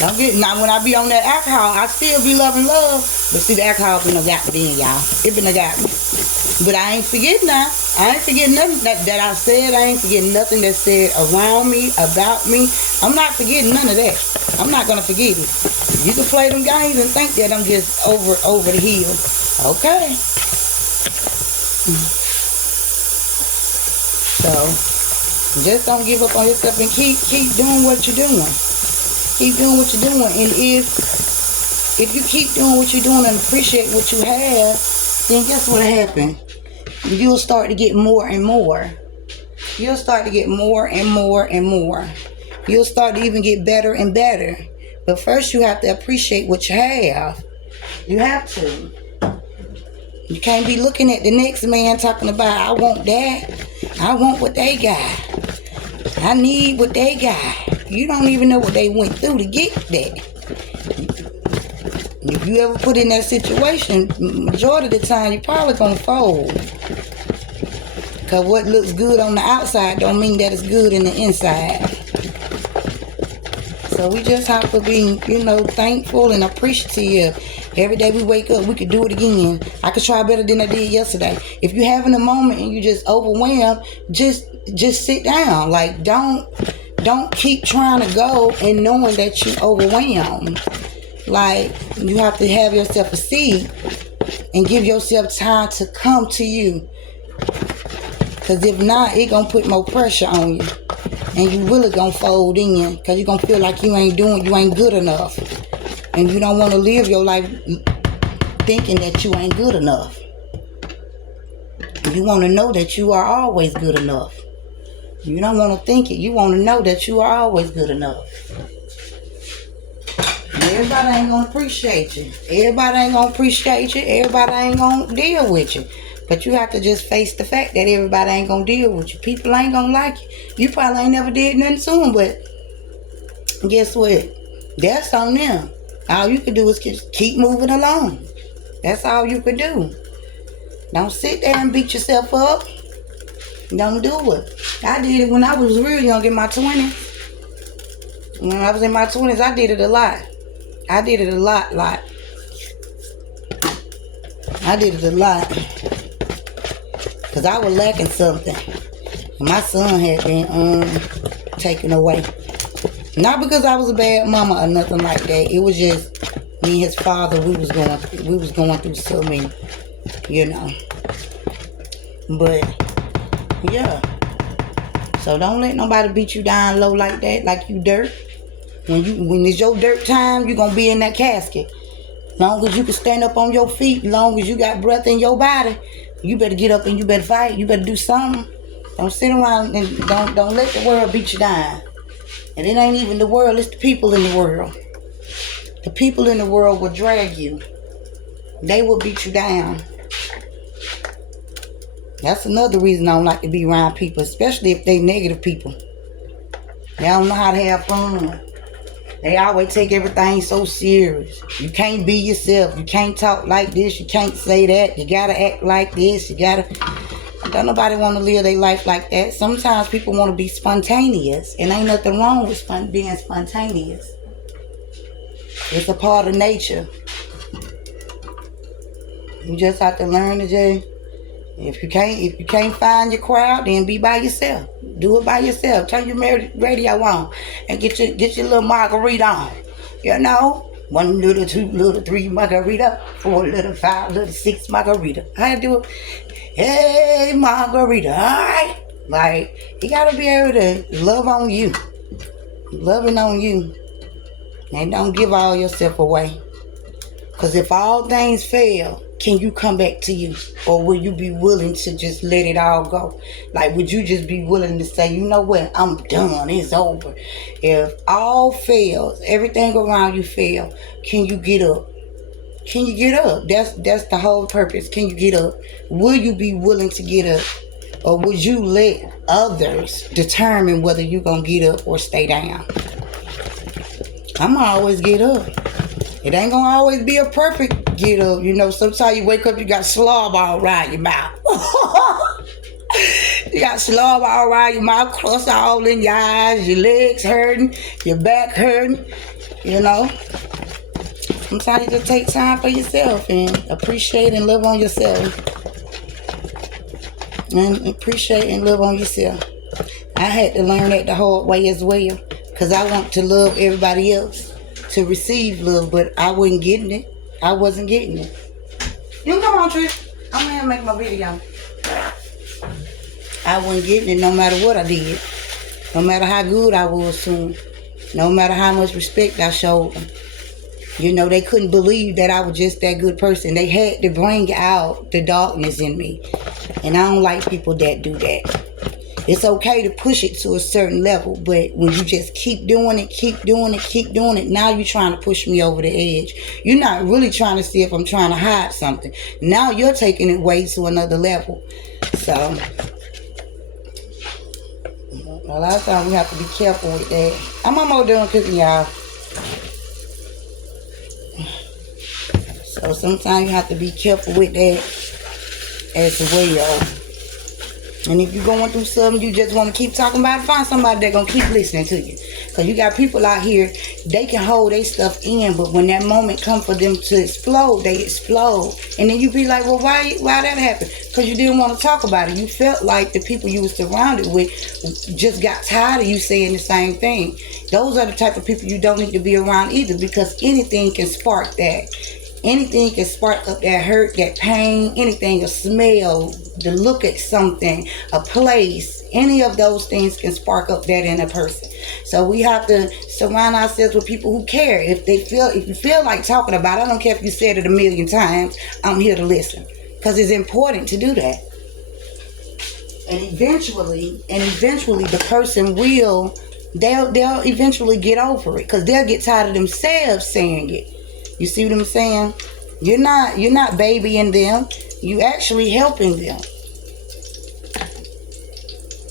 Now when I be on that alcohol, I still be loving love. But see, the alcohol been got me in, y'all. It been got me. But I ain't forgetting now. I ain't forgetting nothing that I said. I ain't forgetting nothing that said around me, about me. I'm not forgetting none of that. I'm not going to forget it. You can play them games and think that I'm just over the hill. Okay. So, just don't give up on yourself and keep doing what you're doing. Keep doing what you're doing. And if you keep doing what you're doing and appreciate what you have, then guess what happened? You'll start to get more and more. You'll start to get more and more and more. You'll start to even get better and better. But first you have to appreciate what you have. You have to. You can't be looking at the next man talking about, I want that. I want what they got. I need what they got. You don't even know what they went through to get that. If you ever put in that situation, majority of the time you're probably going to fold. Because what looks good on the outside don't mean that it's good in the inside. So we just have to be, you know, thankful and appreciative Every day we wake up, we could do it again. I could try better than I did yesterday. If you're having a moment and you just overwhelmed, just sit down. Like, don't keep trying to go and knowing that you overwhelmed. Like, you have to have yourself a seat and give yourself time to come to you. Because if not, it gonna put more pressure on you. And you really gonna fold in. Because you're gonna feel like you ain't good enough. And you don't want to live your life thinking that you ain't good enough. You want to know that you are always good enough. You don't want to think it. You want to know that you are always good enough. Everybody ain't going to appreciate you. Everybody ain't going to appreciate you. Everybody ain't going to deal with you. But you have to just face the fact that everybody ain't going to deal with you. People ain't going to like you. You probably ain't never did nothing to them, but guess what? That's on them. All you can do is keep moving along. That's all you can do. Don't sit there and beat yourself up. Don't do it. I did it when I was real young in my 20s. When I was in my 20s, I did it a lot. I did it a lot. I did it a lot. Because I was lacking something. My son had been taken away. Not because I was a bad mama or nothing like that. It was just me and his father, we was going through something, you know. But yeah. So don't let nobody beat you down low like that, like you dirt. When it's your dirt time, you're gonna be in that casket. Long as you can stand up on your feet, long as you got breath in your body, you better get up and you better fight. You better do something. Don't sit around and don't let the world beat you down. And it ain't even the world, it's the people in the world. The people in the world will drag you. They will beat you down. That's another reason I don't like to be around people, especially if they negative people. They don't know how to have fun. They always take everything so serious. You can't be yourself. You can't talk like this. You can't say that. You gotta act like this. Don't nobody want to live their life like that. Sometimes people want to be spontaneous. And ain't nothing wrong with being spontaneous. It's a part of nature. You just have to learn to just, if you can't find your crowd, then be by yourself. Do it by yourself. Turn your radio on and get your little margarita on. You know? 1 little, 2 little, 3 margarita, 4 little, 5 little, 6 margarita. How you do it? Hey, margarita, all right? Like, you gotta be able to love on you. Loving on you. And don't give all yourself away. Because if all things fail, can you come back to you? Or will you be willing to just let it all go? Like, would you just be willing to say, you know what, I'm done, it's over. If all fails, everything around you fail, can you get up? Can you get up? That's the whole purpose. Can you get up? Will you be willing to get up? Or would you let others determine whether you're going to get up or stay down? I'm going to always get up. It ain't going to always be a perfect get up. You know, sometimes you wake up, you got slob all around your mouth. You got slob all around your mouth, crust all in your eyes, your legs hurting, your back hurting, you know. Sometimes you just take time for yourself and appreciate and love on yourself. And appreciate and love on yourself. I had to learn that the hard way as well. Because I want to love everybody else. To receive love, but I wasn't getting it. I wasn't getting it. You can come on, Trish. I'm going to make my video. I wasn't getting it no matter what I did. No matter how good I was to them. No matter how much respect I showed them. You know, they couldn't believe that I was just that good person. They had to bring out the darkness in me. And I don't like people that do that. It's okay to push it to a certain level, but when you just keep doing it, now you're trying to push me over the edge. You're not really trying to see if I'm trying to hide something. Now you're taking it way to another level. So, a lot of times we have to be careful with that. I'm almost done cooking, y'all. So sometimes you have to be careful with that as well. And if you're going through something, you just want to keep talking about it, find somebody that's going to keep listening to you. Because you got people out here, they can hold their stuff in, but when that moment comes for them to explode, they explode. And then you be like, well, why that happened? Because you didn't want to talk about it. You felt like the people you were surrounded with just got tired of you saying the same thing. Those are the type of people you don't need to be around either, because anything can spark that. Anything can spark up that hurt, that pain, anything, a smell, the look at something, a place, any of those things can spark up that in a person. So we have to surround ourselves with people who care. If you feel like talking about it, I don't care if you said it 1,000,000 times, I'm here to listen. Because it's important to do that. And eventually the person they'll eventually get over it, because they'll get tired of themselves saying it. You see what I'm saying? You're not babying them. You actually helping them.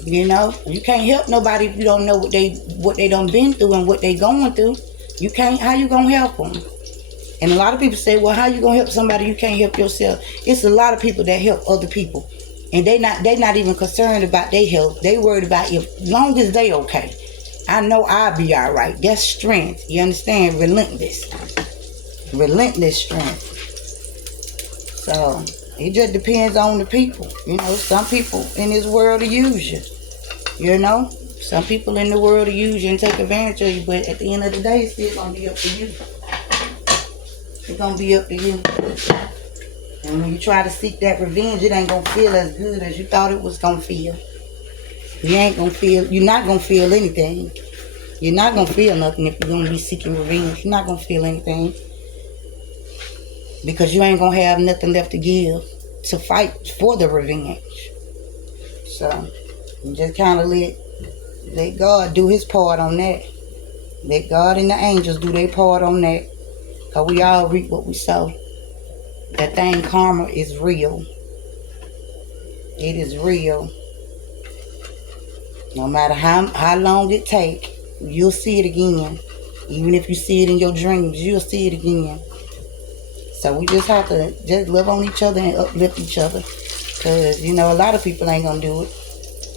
You know, you can't help nobody if you don't know what they done been through and what they going through. You can't. How you gonna help them? And a lot of people say, well, how you gonna help somebody you can't help yourself? It's a lot of people that help other people, and they not even concerned about their health. They worried about if long as they okay. I know I'll be all right. That's strength. You understand? Relentless strength. So it just depends on the people. You know, some people in this world will use you. You know, some people in the world will use you and take advantage of you. But at the end of the day, it's still gonna be up to you. It's gonna be up to you. And when you try to seek that revenge, it ain't gonna feel as good as you thought it was gonna feel. You're not gonna feel anything. You're not gonna feel nothing if you're gonna be seeking revenge. You're not gonna feel anything. Because you ain't gonna have nothing left to give to fight for the revenge. So you just kind of let God do his part on that. Let God and the angels do their part on that. Because we all reap what we sow. That thing karma is real. It is real. No matter how long it take, you'll see it again. Even if you see it in your dreams, you'll see it again. So we just have to just love on each other and uplift each other. Because, you know, a lot of people ain't going to do it.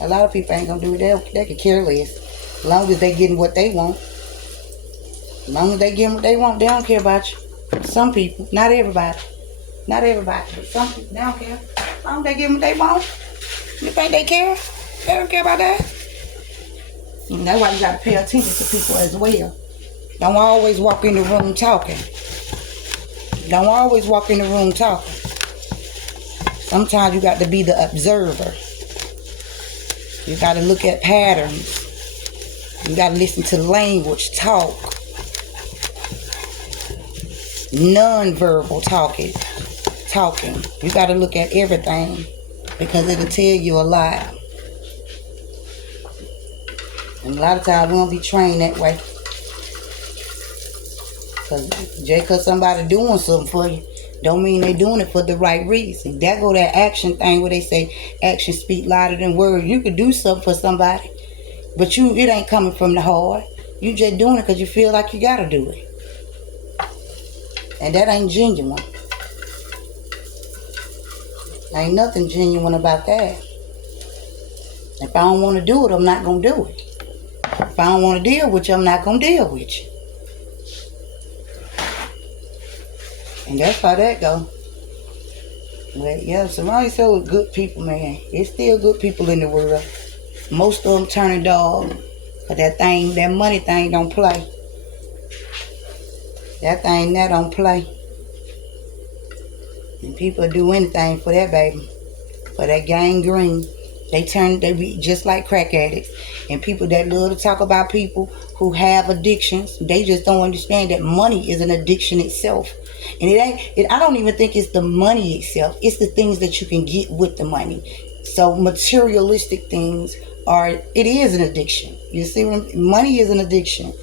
A lot of people ain't going to do it. They could care less. As long as they getting what they want. As long as they getting what they want, they don't care about you. Some people, not everybody. Not everybody, but some people, they don't care. As long as they getting what they want. You think they care? They don't care about that. And that's why you got to pay attention to people as well. Don't always walk in the room talking. Don't always walk in the room talking. Sometimes you got to be the observer. You got to look at patterns. You got to listen to language, talk. Non-verbal talking. You got to look at everything because it'll tell you a lot. And a lot of times we don't be trained that way. Just because somebody doing something for you, don't mean they doing it for the right reason. That go that action thing where they say actions speak louder than words. You could do something for somebody, but it ain't coming from the heart. You just doing it because you feel like you gotta do it. And that ain't genuine. Ain't nothing genuine about that. If I don't want to do it, I'm not gonna do it. If I don't want to deal with you, I'm not gonna deal with you. And that's how that go. But yeah, surround yourself with good people, man. There's still good people in the world. Most of them turning dog. But that money thing don't play. That don't play. And people do anything for that baby. For that gangrene. They be just like crack addicts. And people that love to talk about people who have addictions, they just don't understand that money is an addiction itself. And I don't even think it's the money itself. It's the things that you can get with the money. So materialistic things it is an addiction. You see money is an addiction.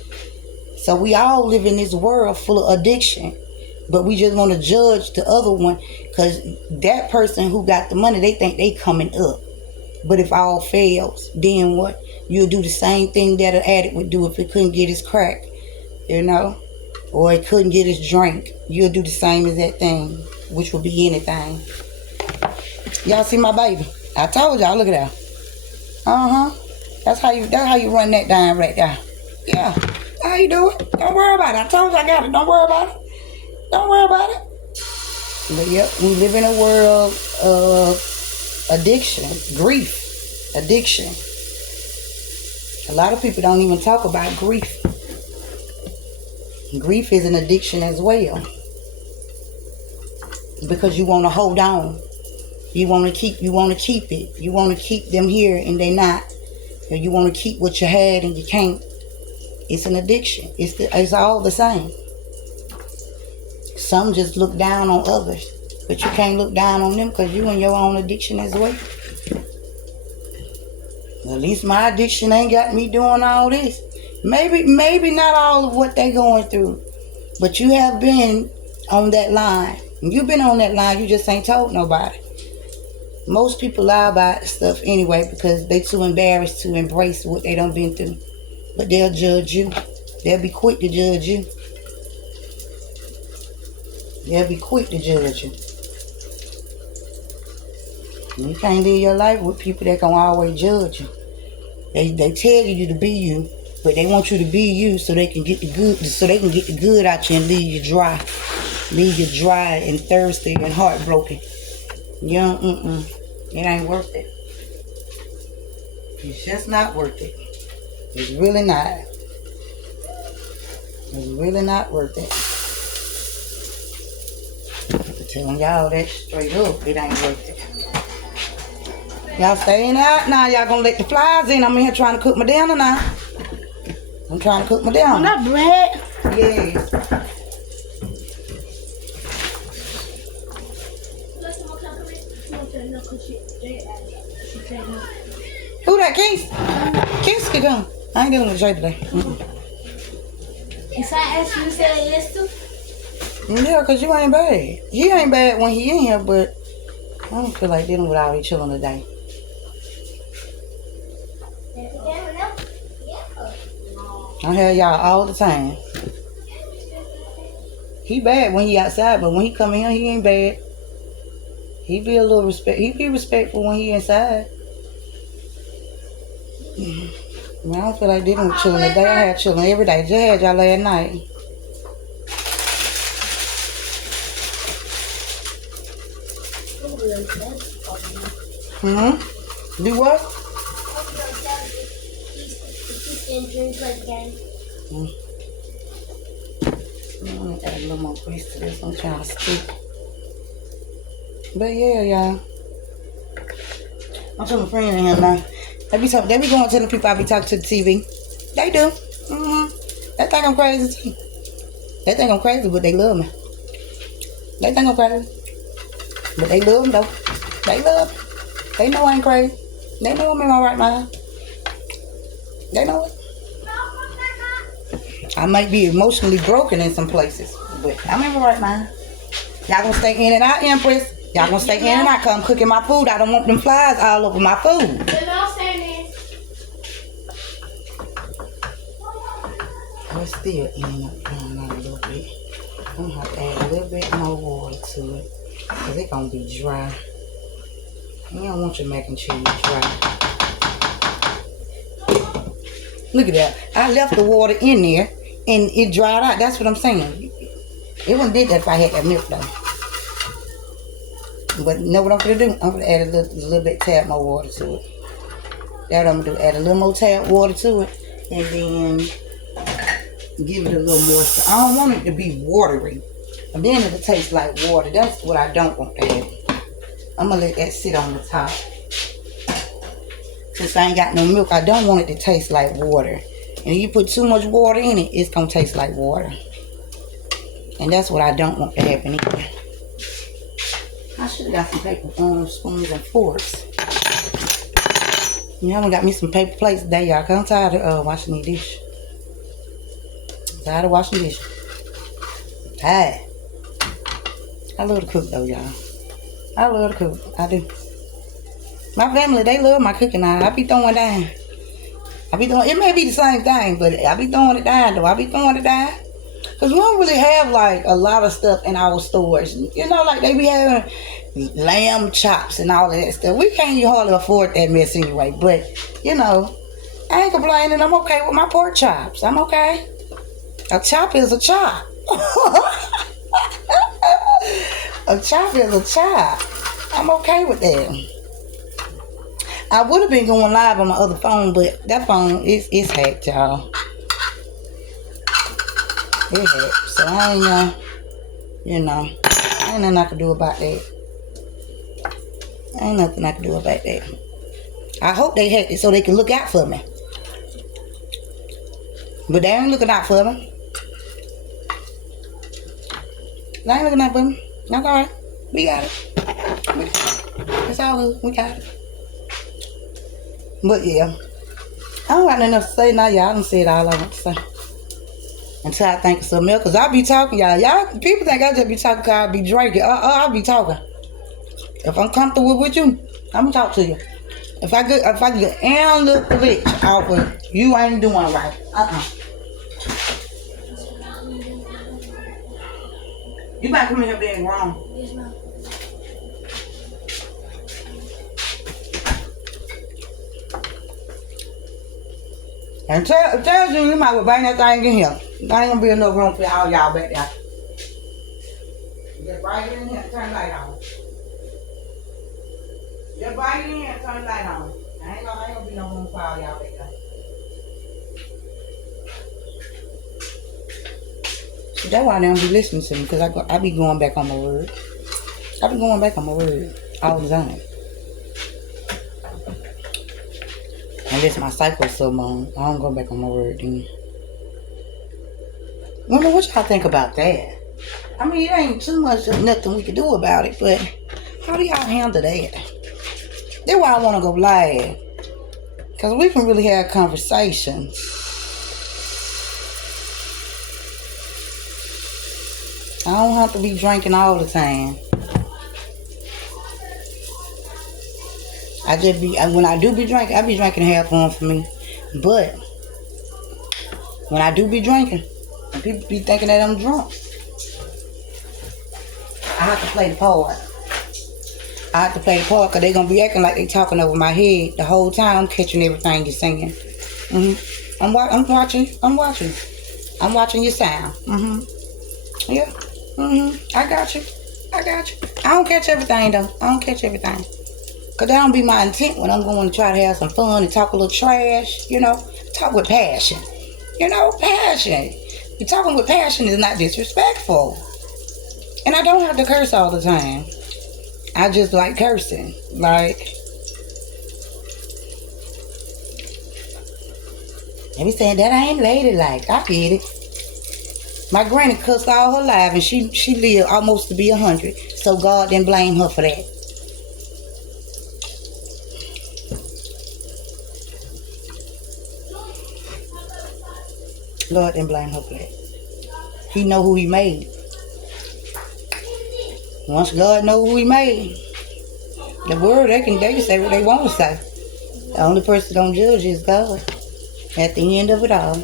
So we all live in this world full of addiction. But we just want to judge the other one because that person who got the money, they think they coming up. But if all fails, then what? You'll do the same thing that an addict would do if it couldn't get his crack, you know? Or it couldn't get his drink. You'll do the same as that thing, which would be anything. Y'all see my baby? I told y'all, look at that. That's how you run that down right there. Yeah. That's how you do it. Don't worry about it. I told you I got it. Don't worry about it. Don't worry about it. But yep, we live in a world of addiction, grief, addiction. A lot of people don't even talk about grief. Grief is an addiction as well. Because you want to hold on. You want to keep it. You want to keep them here and they not. You want to keep what you had and you can't. It's an addiction. It's all the same. Some just look down on others. But you can't look down on them because you in your own addiction as well. At least my addiction ain't got me doing all this. Maybe not all of what they going through. But you have been on that line. You've been on that line, you just ain't told nobody. Most people lie about stuff anyway because they too embarrassed to embrace what they done been through. But they'll judge you. They'll be quick to judge you. They'll be quick to judge you. You can't live your life with people that can always judge you. They tell you to be you, but they want you to be you so they can get the good out you and leave you dry. Leave you dry and thirsty and heartbroken. It ain't worth it. It's just not worth it. It's really not. It's really not worth it. I'm telling y'all that straight up, it ain't worth it. Y'all staying out now. Y'all gonna let the flies in. I'm in here trying to cook my dinner now. I'm trying to cook my dinner. Not bread. Yes. Who that, Keith? Keith can come. I ain't dealing with Jay today. If I ask you to say yes to? Yeah, because you ain't bad. He ain't bad when he in here, but I don't feel like dealing with all these children today. I hear y'all all the time. He bad when he outside, but when he come in here, he ain't bad. He be a little he be respectful when he inside. I don't feel like dealing with children today. I had children every day. Just had y'all last night. Do what? I'm gonna add a little more grease to this. I'm trying to stick. But yeah, y'all. I'm telling my friend in here now. They be going to the people I be talking to the TV. They do. They think I'm crazy too. They think I'm crazy, but they love me. They think I'm crazy. But they love me though. They love me. They know I ain't crazy. They know I'm in my right mind. They know it. I might be emotionally broken in some places, but I'm in my right mind. Y'all gonna stay in and out, Empress. Y'all gonna stay in and out, cause I'm cooking my food. I don't want them flies all over my food. We're still in a little bit. I'm gonna have to add a little bit more water to it, cause it's gonna be dry. You don't want your mac and cheese dry. Look at that. I left the water in there and it dried out. That's what I'm saying. It wouldn't did that if I had that milk though. But you know what I'm gonna do? I'm gonna add a little bit tab more water to it. That's what I'm gonna do. Add a little more tab water to it and then give it a little moisture. I don't want it to be watery. And then it'll taste like water. That's what I don't want to have. I'm gonna let that sit on the top. Since I ain't got no milk, I don't want it to taste like water. And if you put too much water in it, it's gonna taste like water. And that's what I don't want to happen either. I should have got some paper spoons and forks. You haven't got me some paper plates today, y'all, cause I'm tired of washing these dishes. Tired of washing dishes. Tired. I love to cook though, y'all. I love to cook. I do. My family, they love my cooking now. I be throwing down. It may be the same thing, but I be throwing it down though. I be throwing it down. Because we don't really have like a lot of stuff in our stores. You know, like they be having lamb chops and all of that stuff. We can't even hardly afford that mess anyway. But, you know, I ain't complaining. I'm okay with my pork chops. I'm okay. A chop is a chop. A chop is a chop. I'm okay with that. I would have been going live on my other phone, but that phone is hacked, y'all. It hacked. So I ain't you know, ain't nothing I can do about that. Ain't nothing I can do about that. I hope they hacked it so they can look out for me. But they ain't looking out for me. They ain't looking out for me. That's alright. We got it. It's all good. We got it. But yeah. I don't got nothing else to say now, y'all. I done said all I want to say. Until I think of something else. Because I be talking, y'all. People think I just be talking because I be drinking. I be talking. If I'm comfortable with you, I'm going to talk to you. If I get any little glitch off of you ain't doing right. You better come in here being wrong. Yes, ma'am. And tell you might well bring that thing in here. There ain't gonna be enough room for all y'all back there. Just bring it in here and turn the light on. Just bring it in here and turn the light on. Ain't gonna be no room for all y'all back there. See, that's why they don't be listening to me, because I be going back on my word. I be going back on my word all the time. Unless my cycle's so long, I don't go back on my word then. Wonder what y'all think about that? I mean, it ain't too much of nothing we can do about it, but how do y'all handle that? That's why I want to go live. Because we can really have conversations. I don't have to be drinking all the time. When I do be drinking, I be drinking half on for me. But when I do be drinking, and people be thinking that I'm drunk, I have to play the part. I have to play the part because they going to be acting like they talking over my head the whole time. I'm catching everything you're saying. I'm watching. I'm watching your sound. Yeah. I got you. I don't catch everything, though. I don't catch everything. Because that don't be my intent when I'm going to try to have some fun and talk a little trash, you know. Talk with passion. You know, passion. You're talking with passion is not disrespectful. And I don't have to curse all the time. I just like cursing. Like, they be saying that I ain't ladylike. I get it. My granny cussed all her life and she lived almost to be 100. So God didn't blame her for that. Lord didn't blame her for that. He know who he made. Once God know who he made, the world, they can say what they want to say. The only person don't judge is God. At the end of it all.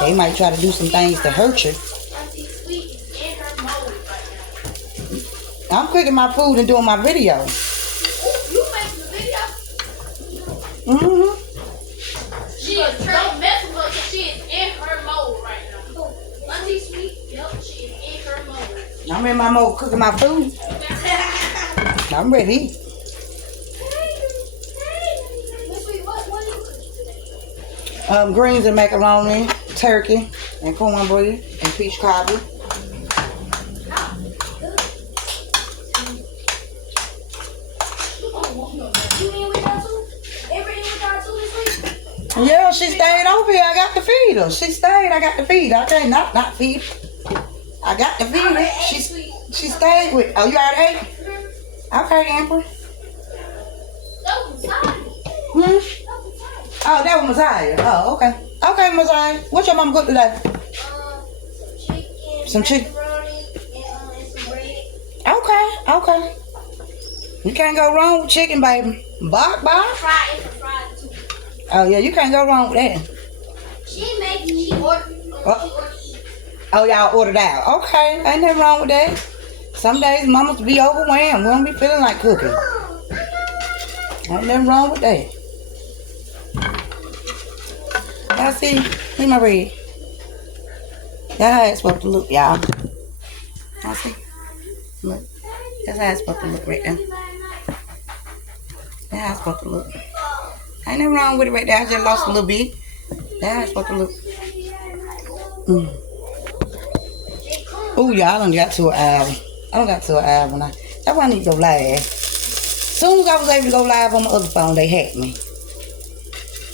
They might try to do some things to hurt you. I'm cooking my food and doing my video. You making the video? Don't mess with her because she is in her mode right now. Auntie Sweet, yep, she is in her mode. I'm in my mode cooking my food. I'm ready to eat. Miss Sweet, what are you cooking today? Greens and macaroni, turkey, and cornbread, and peach cobbler. Yeah, she stayed over here. I got to feed her. She stayed. I got to feed her. Okay, not feed her. I got to feed her. She stayed with. Oh, you already ate? Okay, Amber. Oh, that was Messiah. Oh, okay. Okay, Messiah. What your mom cooked today? Some chicken. Macaroni, and some bread. Okay. You can't go wrong with chicken, baby. Bark. Fried too. Oh, yeah, you can't go wrong with that. She ordered to eat. Oh, y'all ordered out. Okay, ain't nothing wrong with that. Some days mamas be overwhelmed. We don't be feeling like cooking. Ain't nothing wrong with that. Y'all see? Look my bread. That's how it's supposed to look, y'all. Y'all see? Look. That's how it's supposed to look right there. That's how it's supposed to look. Ain't nothing wrong with it right there. I just lost a little bit. That's how it's supposed to look. Oh, y'all done got to an hour. I done got to an hour now. That's why I need to go live. As soon as I was able to go live on my other phone, they hacked me.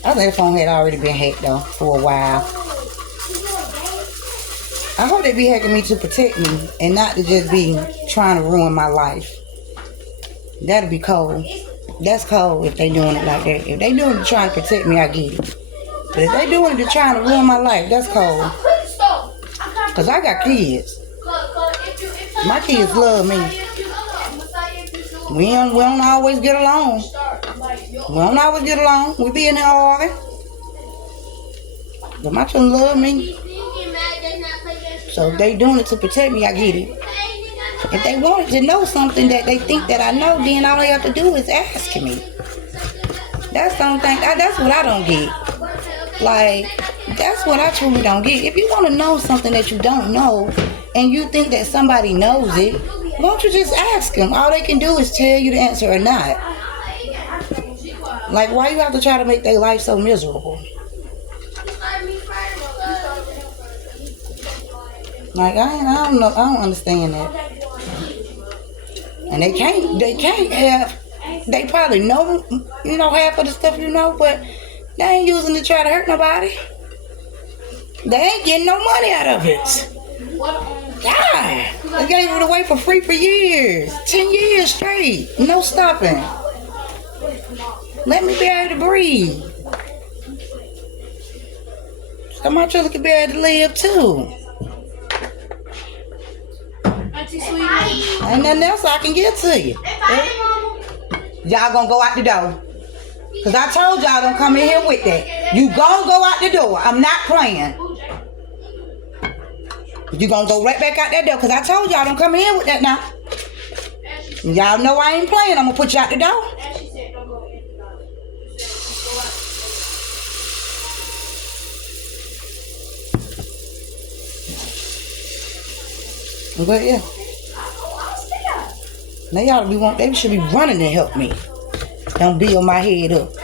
I think the phone had already been hacked though for a while. I hope they be hacking me to protect me and not to just be trying to ruin my life. That'd be cold. That's cold if they doing it like that. If they doing it to try to protect me, I get it. But if they doing it to try to ruin my life, that's cold. Cause I got kids. My kids love me. We don't always get along. We don't always get along. We be in there arguing. But my children love me. So if they doing it to protect me, I get it. If they wanted to know something that they think that I know, then all they have to do is ask me. That's the only thing. That's what I don't get. Like, that's what I truly don't get. If you want to know something that you don't know, and you think that somebody knows it, why don't you just ask them? All they can do is tell you the answer or not. Like, why you have to try to make their life so miserable? Like, I don't know. I don't understand that. And they can't have, they probably know, half of the stuff but they ain't using it to try to hurt nobody. They ain't getting no money out of it. God, they gave it away for free for years. 10 years straight. No stopping. Let me be able to breathe. So my children can be able to live too. Ain't nothing else I can get to you. Y'all gonna go out the door. Cause I told y'all don't come in here with that. You gonna go out the door. I'm not playing. You gonna go right back out that door. Cause I told y'all don't come in here with that now. Y'all know I ain't playing. I'm gonna put you out the door. But yeah. They should be running to help me. Don't build my head up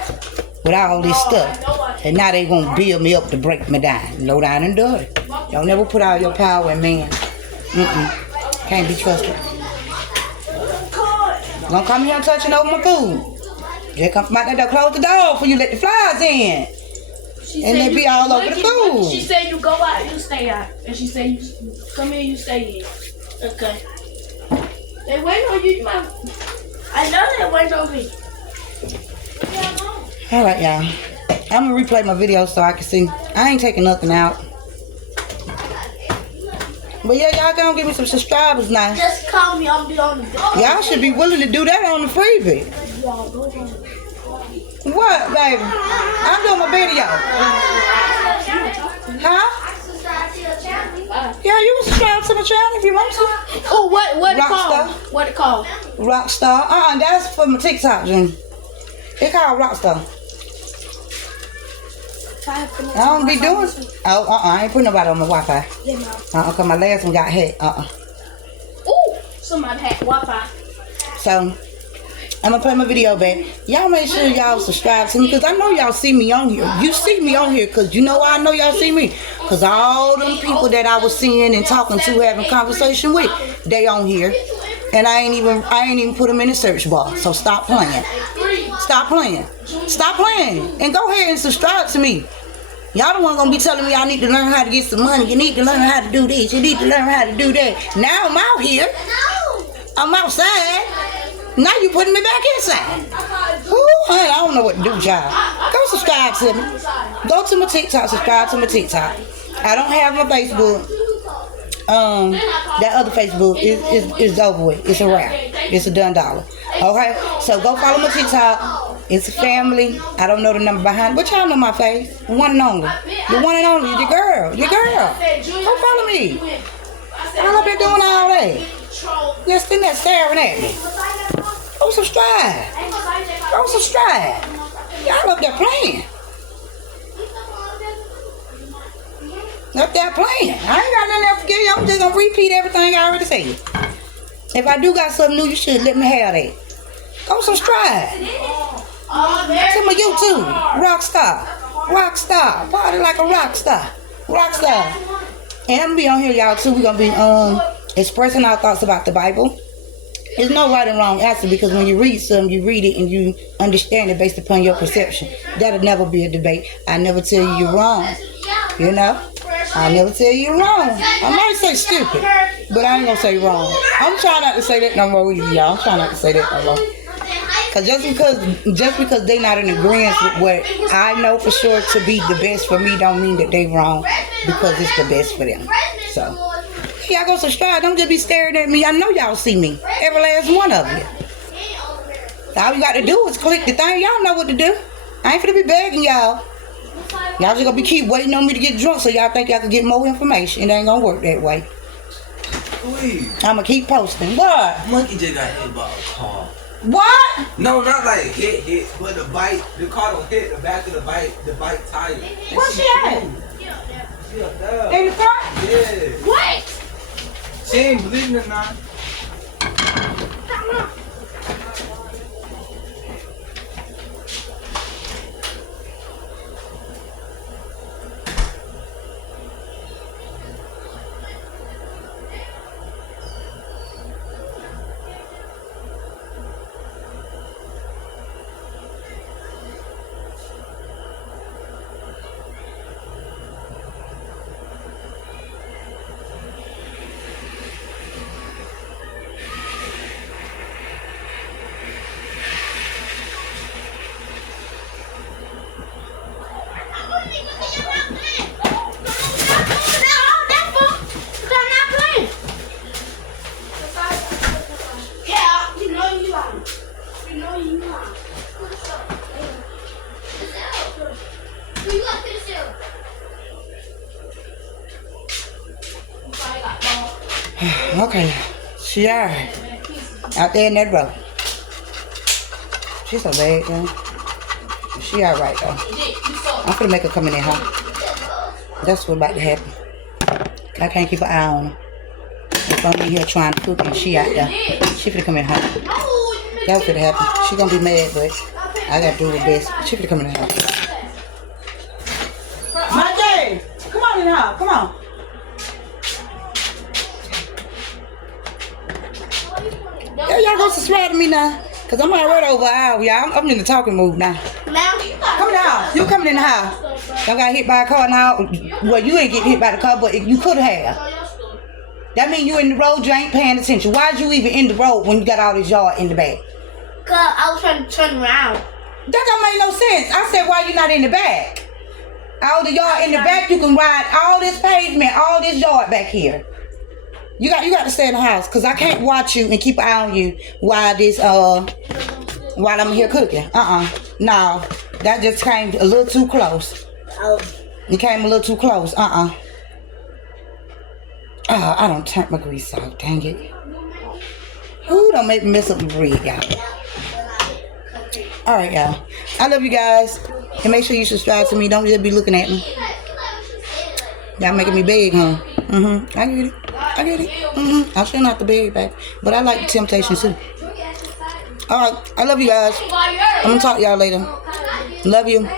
with all this stuff. And now they gonna build me up to break me down. Low down and dirty. Don't never put all your power in man. Can't be trusted. Don't come here touching over my food. Just come from out there, close the door before you let the flies in. And they be all over the food. She said you go out, you stay out. And she said you come in, you stay in. Okay. They wait on you, Mom. I know they wait on me. Alright, y'all. I'm gonna replay my video so I can see. I ain't taking nothing out. But yeah, y'all gonna give me some subscribers now. Just call me, I'll be on the video. Y'all should be willing to do that on the freebie. What, baby? I'm doing my video. Huh? Yeah, you can subscribe to my channel if you want to. Oh, what it Rockstar. called? What it called? Rockstar. That's for my TikTok, Jen. It's called Rockstar. I don't be doing. I ain't putting nobody on my Wi-Fi. Yeah, Cause my last one got hacked. Ooh, somebody hacked Wi-Fi. So I'm gonna play my video back. Y'all make sure y'all subscribe to me, cause I know y'all see me on here. You see me on here, cause you know why I know y'all see me. Cause all them people that I was seeing and talking to, having conversation with, they on here, and I ain't even put them in the search bar. So stop playing. Stop playing. Stop playing, and go ahead and subscribe to me. Y'all the one gonna be telling me I need to learn how to get some money. You need to learn how to do this. You need to learn how to do that. Now I'm out here. I'm outside. Now you putting me back inside. Ooh, I don't know what to do, y'all. Go subscribe to me. Go to my TikTok. Subscribe to my TikTok. I don't have my Facebook. That other Facebook is over with. It's a wrap. It's a done dollar. Okay? So go follow my TikTok. It's a family. I don't know the number behind, but y'all know my face. The one and only. The one and only. Your girl. Your girl. Don't follow me. I'm up here doing all that. Just sitting there staring at me. Throw some stride. Throw some stride. Y'all up there playing. Up there playing. I ain't got nothing else to give you. I'm just going to repeat everything I already said. If I do got something new, you should let me have that. Throw some stride. Some of you too. Rockstar. Rockstar. Party like a rockstar. Rockstar. And I'm going to be on here, y'all, too. We're going to be expressing our thoughts about the Bible. There's no right and wrong answer because when you read something, you read it and you understand it based upon your perception. That'll never be a debate. I never tell you you're wrong. You know? I never tell you you're wrong. I might say stupid, but I ain't going to say wrong. I'm trying not to say that no more either, y'all. I'm trying not to say that no more. Cause just because they not in agreement with what I know for sure to be the best for me don't mean that they wrong because it's the best for them. So y'all go subscribe. Don't just be staring at me. I know y'all see me. Every last one of you. All you got to do is click the thing. Y'all know what to do. I ain't finna be begging y'all. Y'all just gonna be keep waiting on me to get drunk so y'all think y'all can get more information. It ain't gonna work that way. Please. I'ma keep posting. What? Monkey just got hit by a car. What? No, not like hit, but the car don't hit the back of the bike tire. Where's she at? She up there. In the front? Yeah. What? She ain't bleeding or not. Okay. She alright. Out there in that road. She's so bad, though. She alright, though. I'm gonna make her come in there, huh? That's what's about to happen. I can't keep an eye on her. If I'm in here trying to cook and she out there, she finna come in her. That's what's finna happen. She gonna be mad, but I gotta do her best. She finna come in her. My Dave! Come on in the house. Come on. Yeah, y'all go subscribe to me now. Cause I'm already over an hour, y'all. I'm in the talking mood now. Come in the house. You coming in the house. Y'all got hit by a car now. Well, you ain't get hit by the car, but you could have. That mean you in the road, you ain't paying attention. Why'd you even in the road when you got all this yard in the back? Cause I was trying to turn around. That don't make no sense. I said, why you not in the back? All the yard in the back, you can ride all this pavement, all this yard back here. You got to stay in the house, cause I can't watch you and keep an eye on you while I'm here cooking. No, that just came a little too close. You came a little too close. I don't turn my grease off. Dang it. Ooh, don't make me mess up the bread, y'all. All right, y'all. I love you guys, and make sure you subscribe to me. Don't just be looking at me. Y'all making me beg, huh? I get it. I shouldn't have to beg back, but I like the temptation too. All right, I love you guys. I'm gonna talk to y'all later. Love you.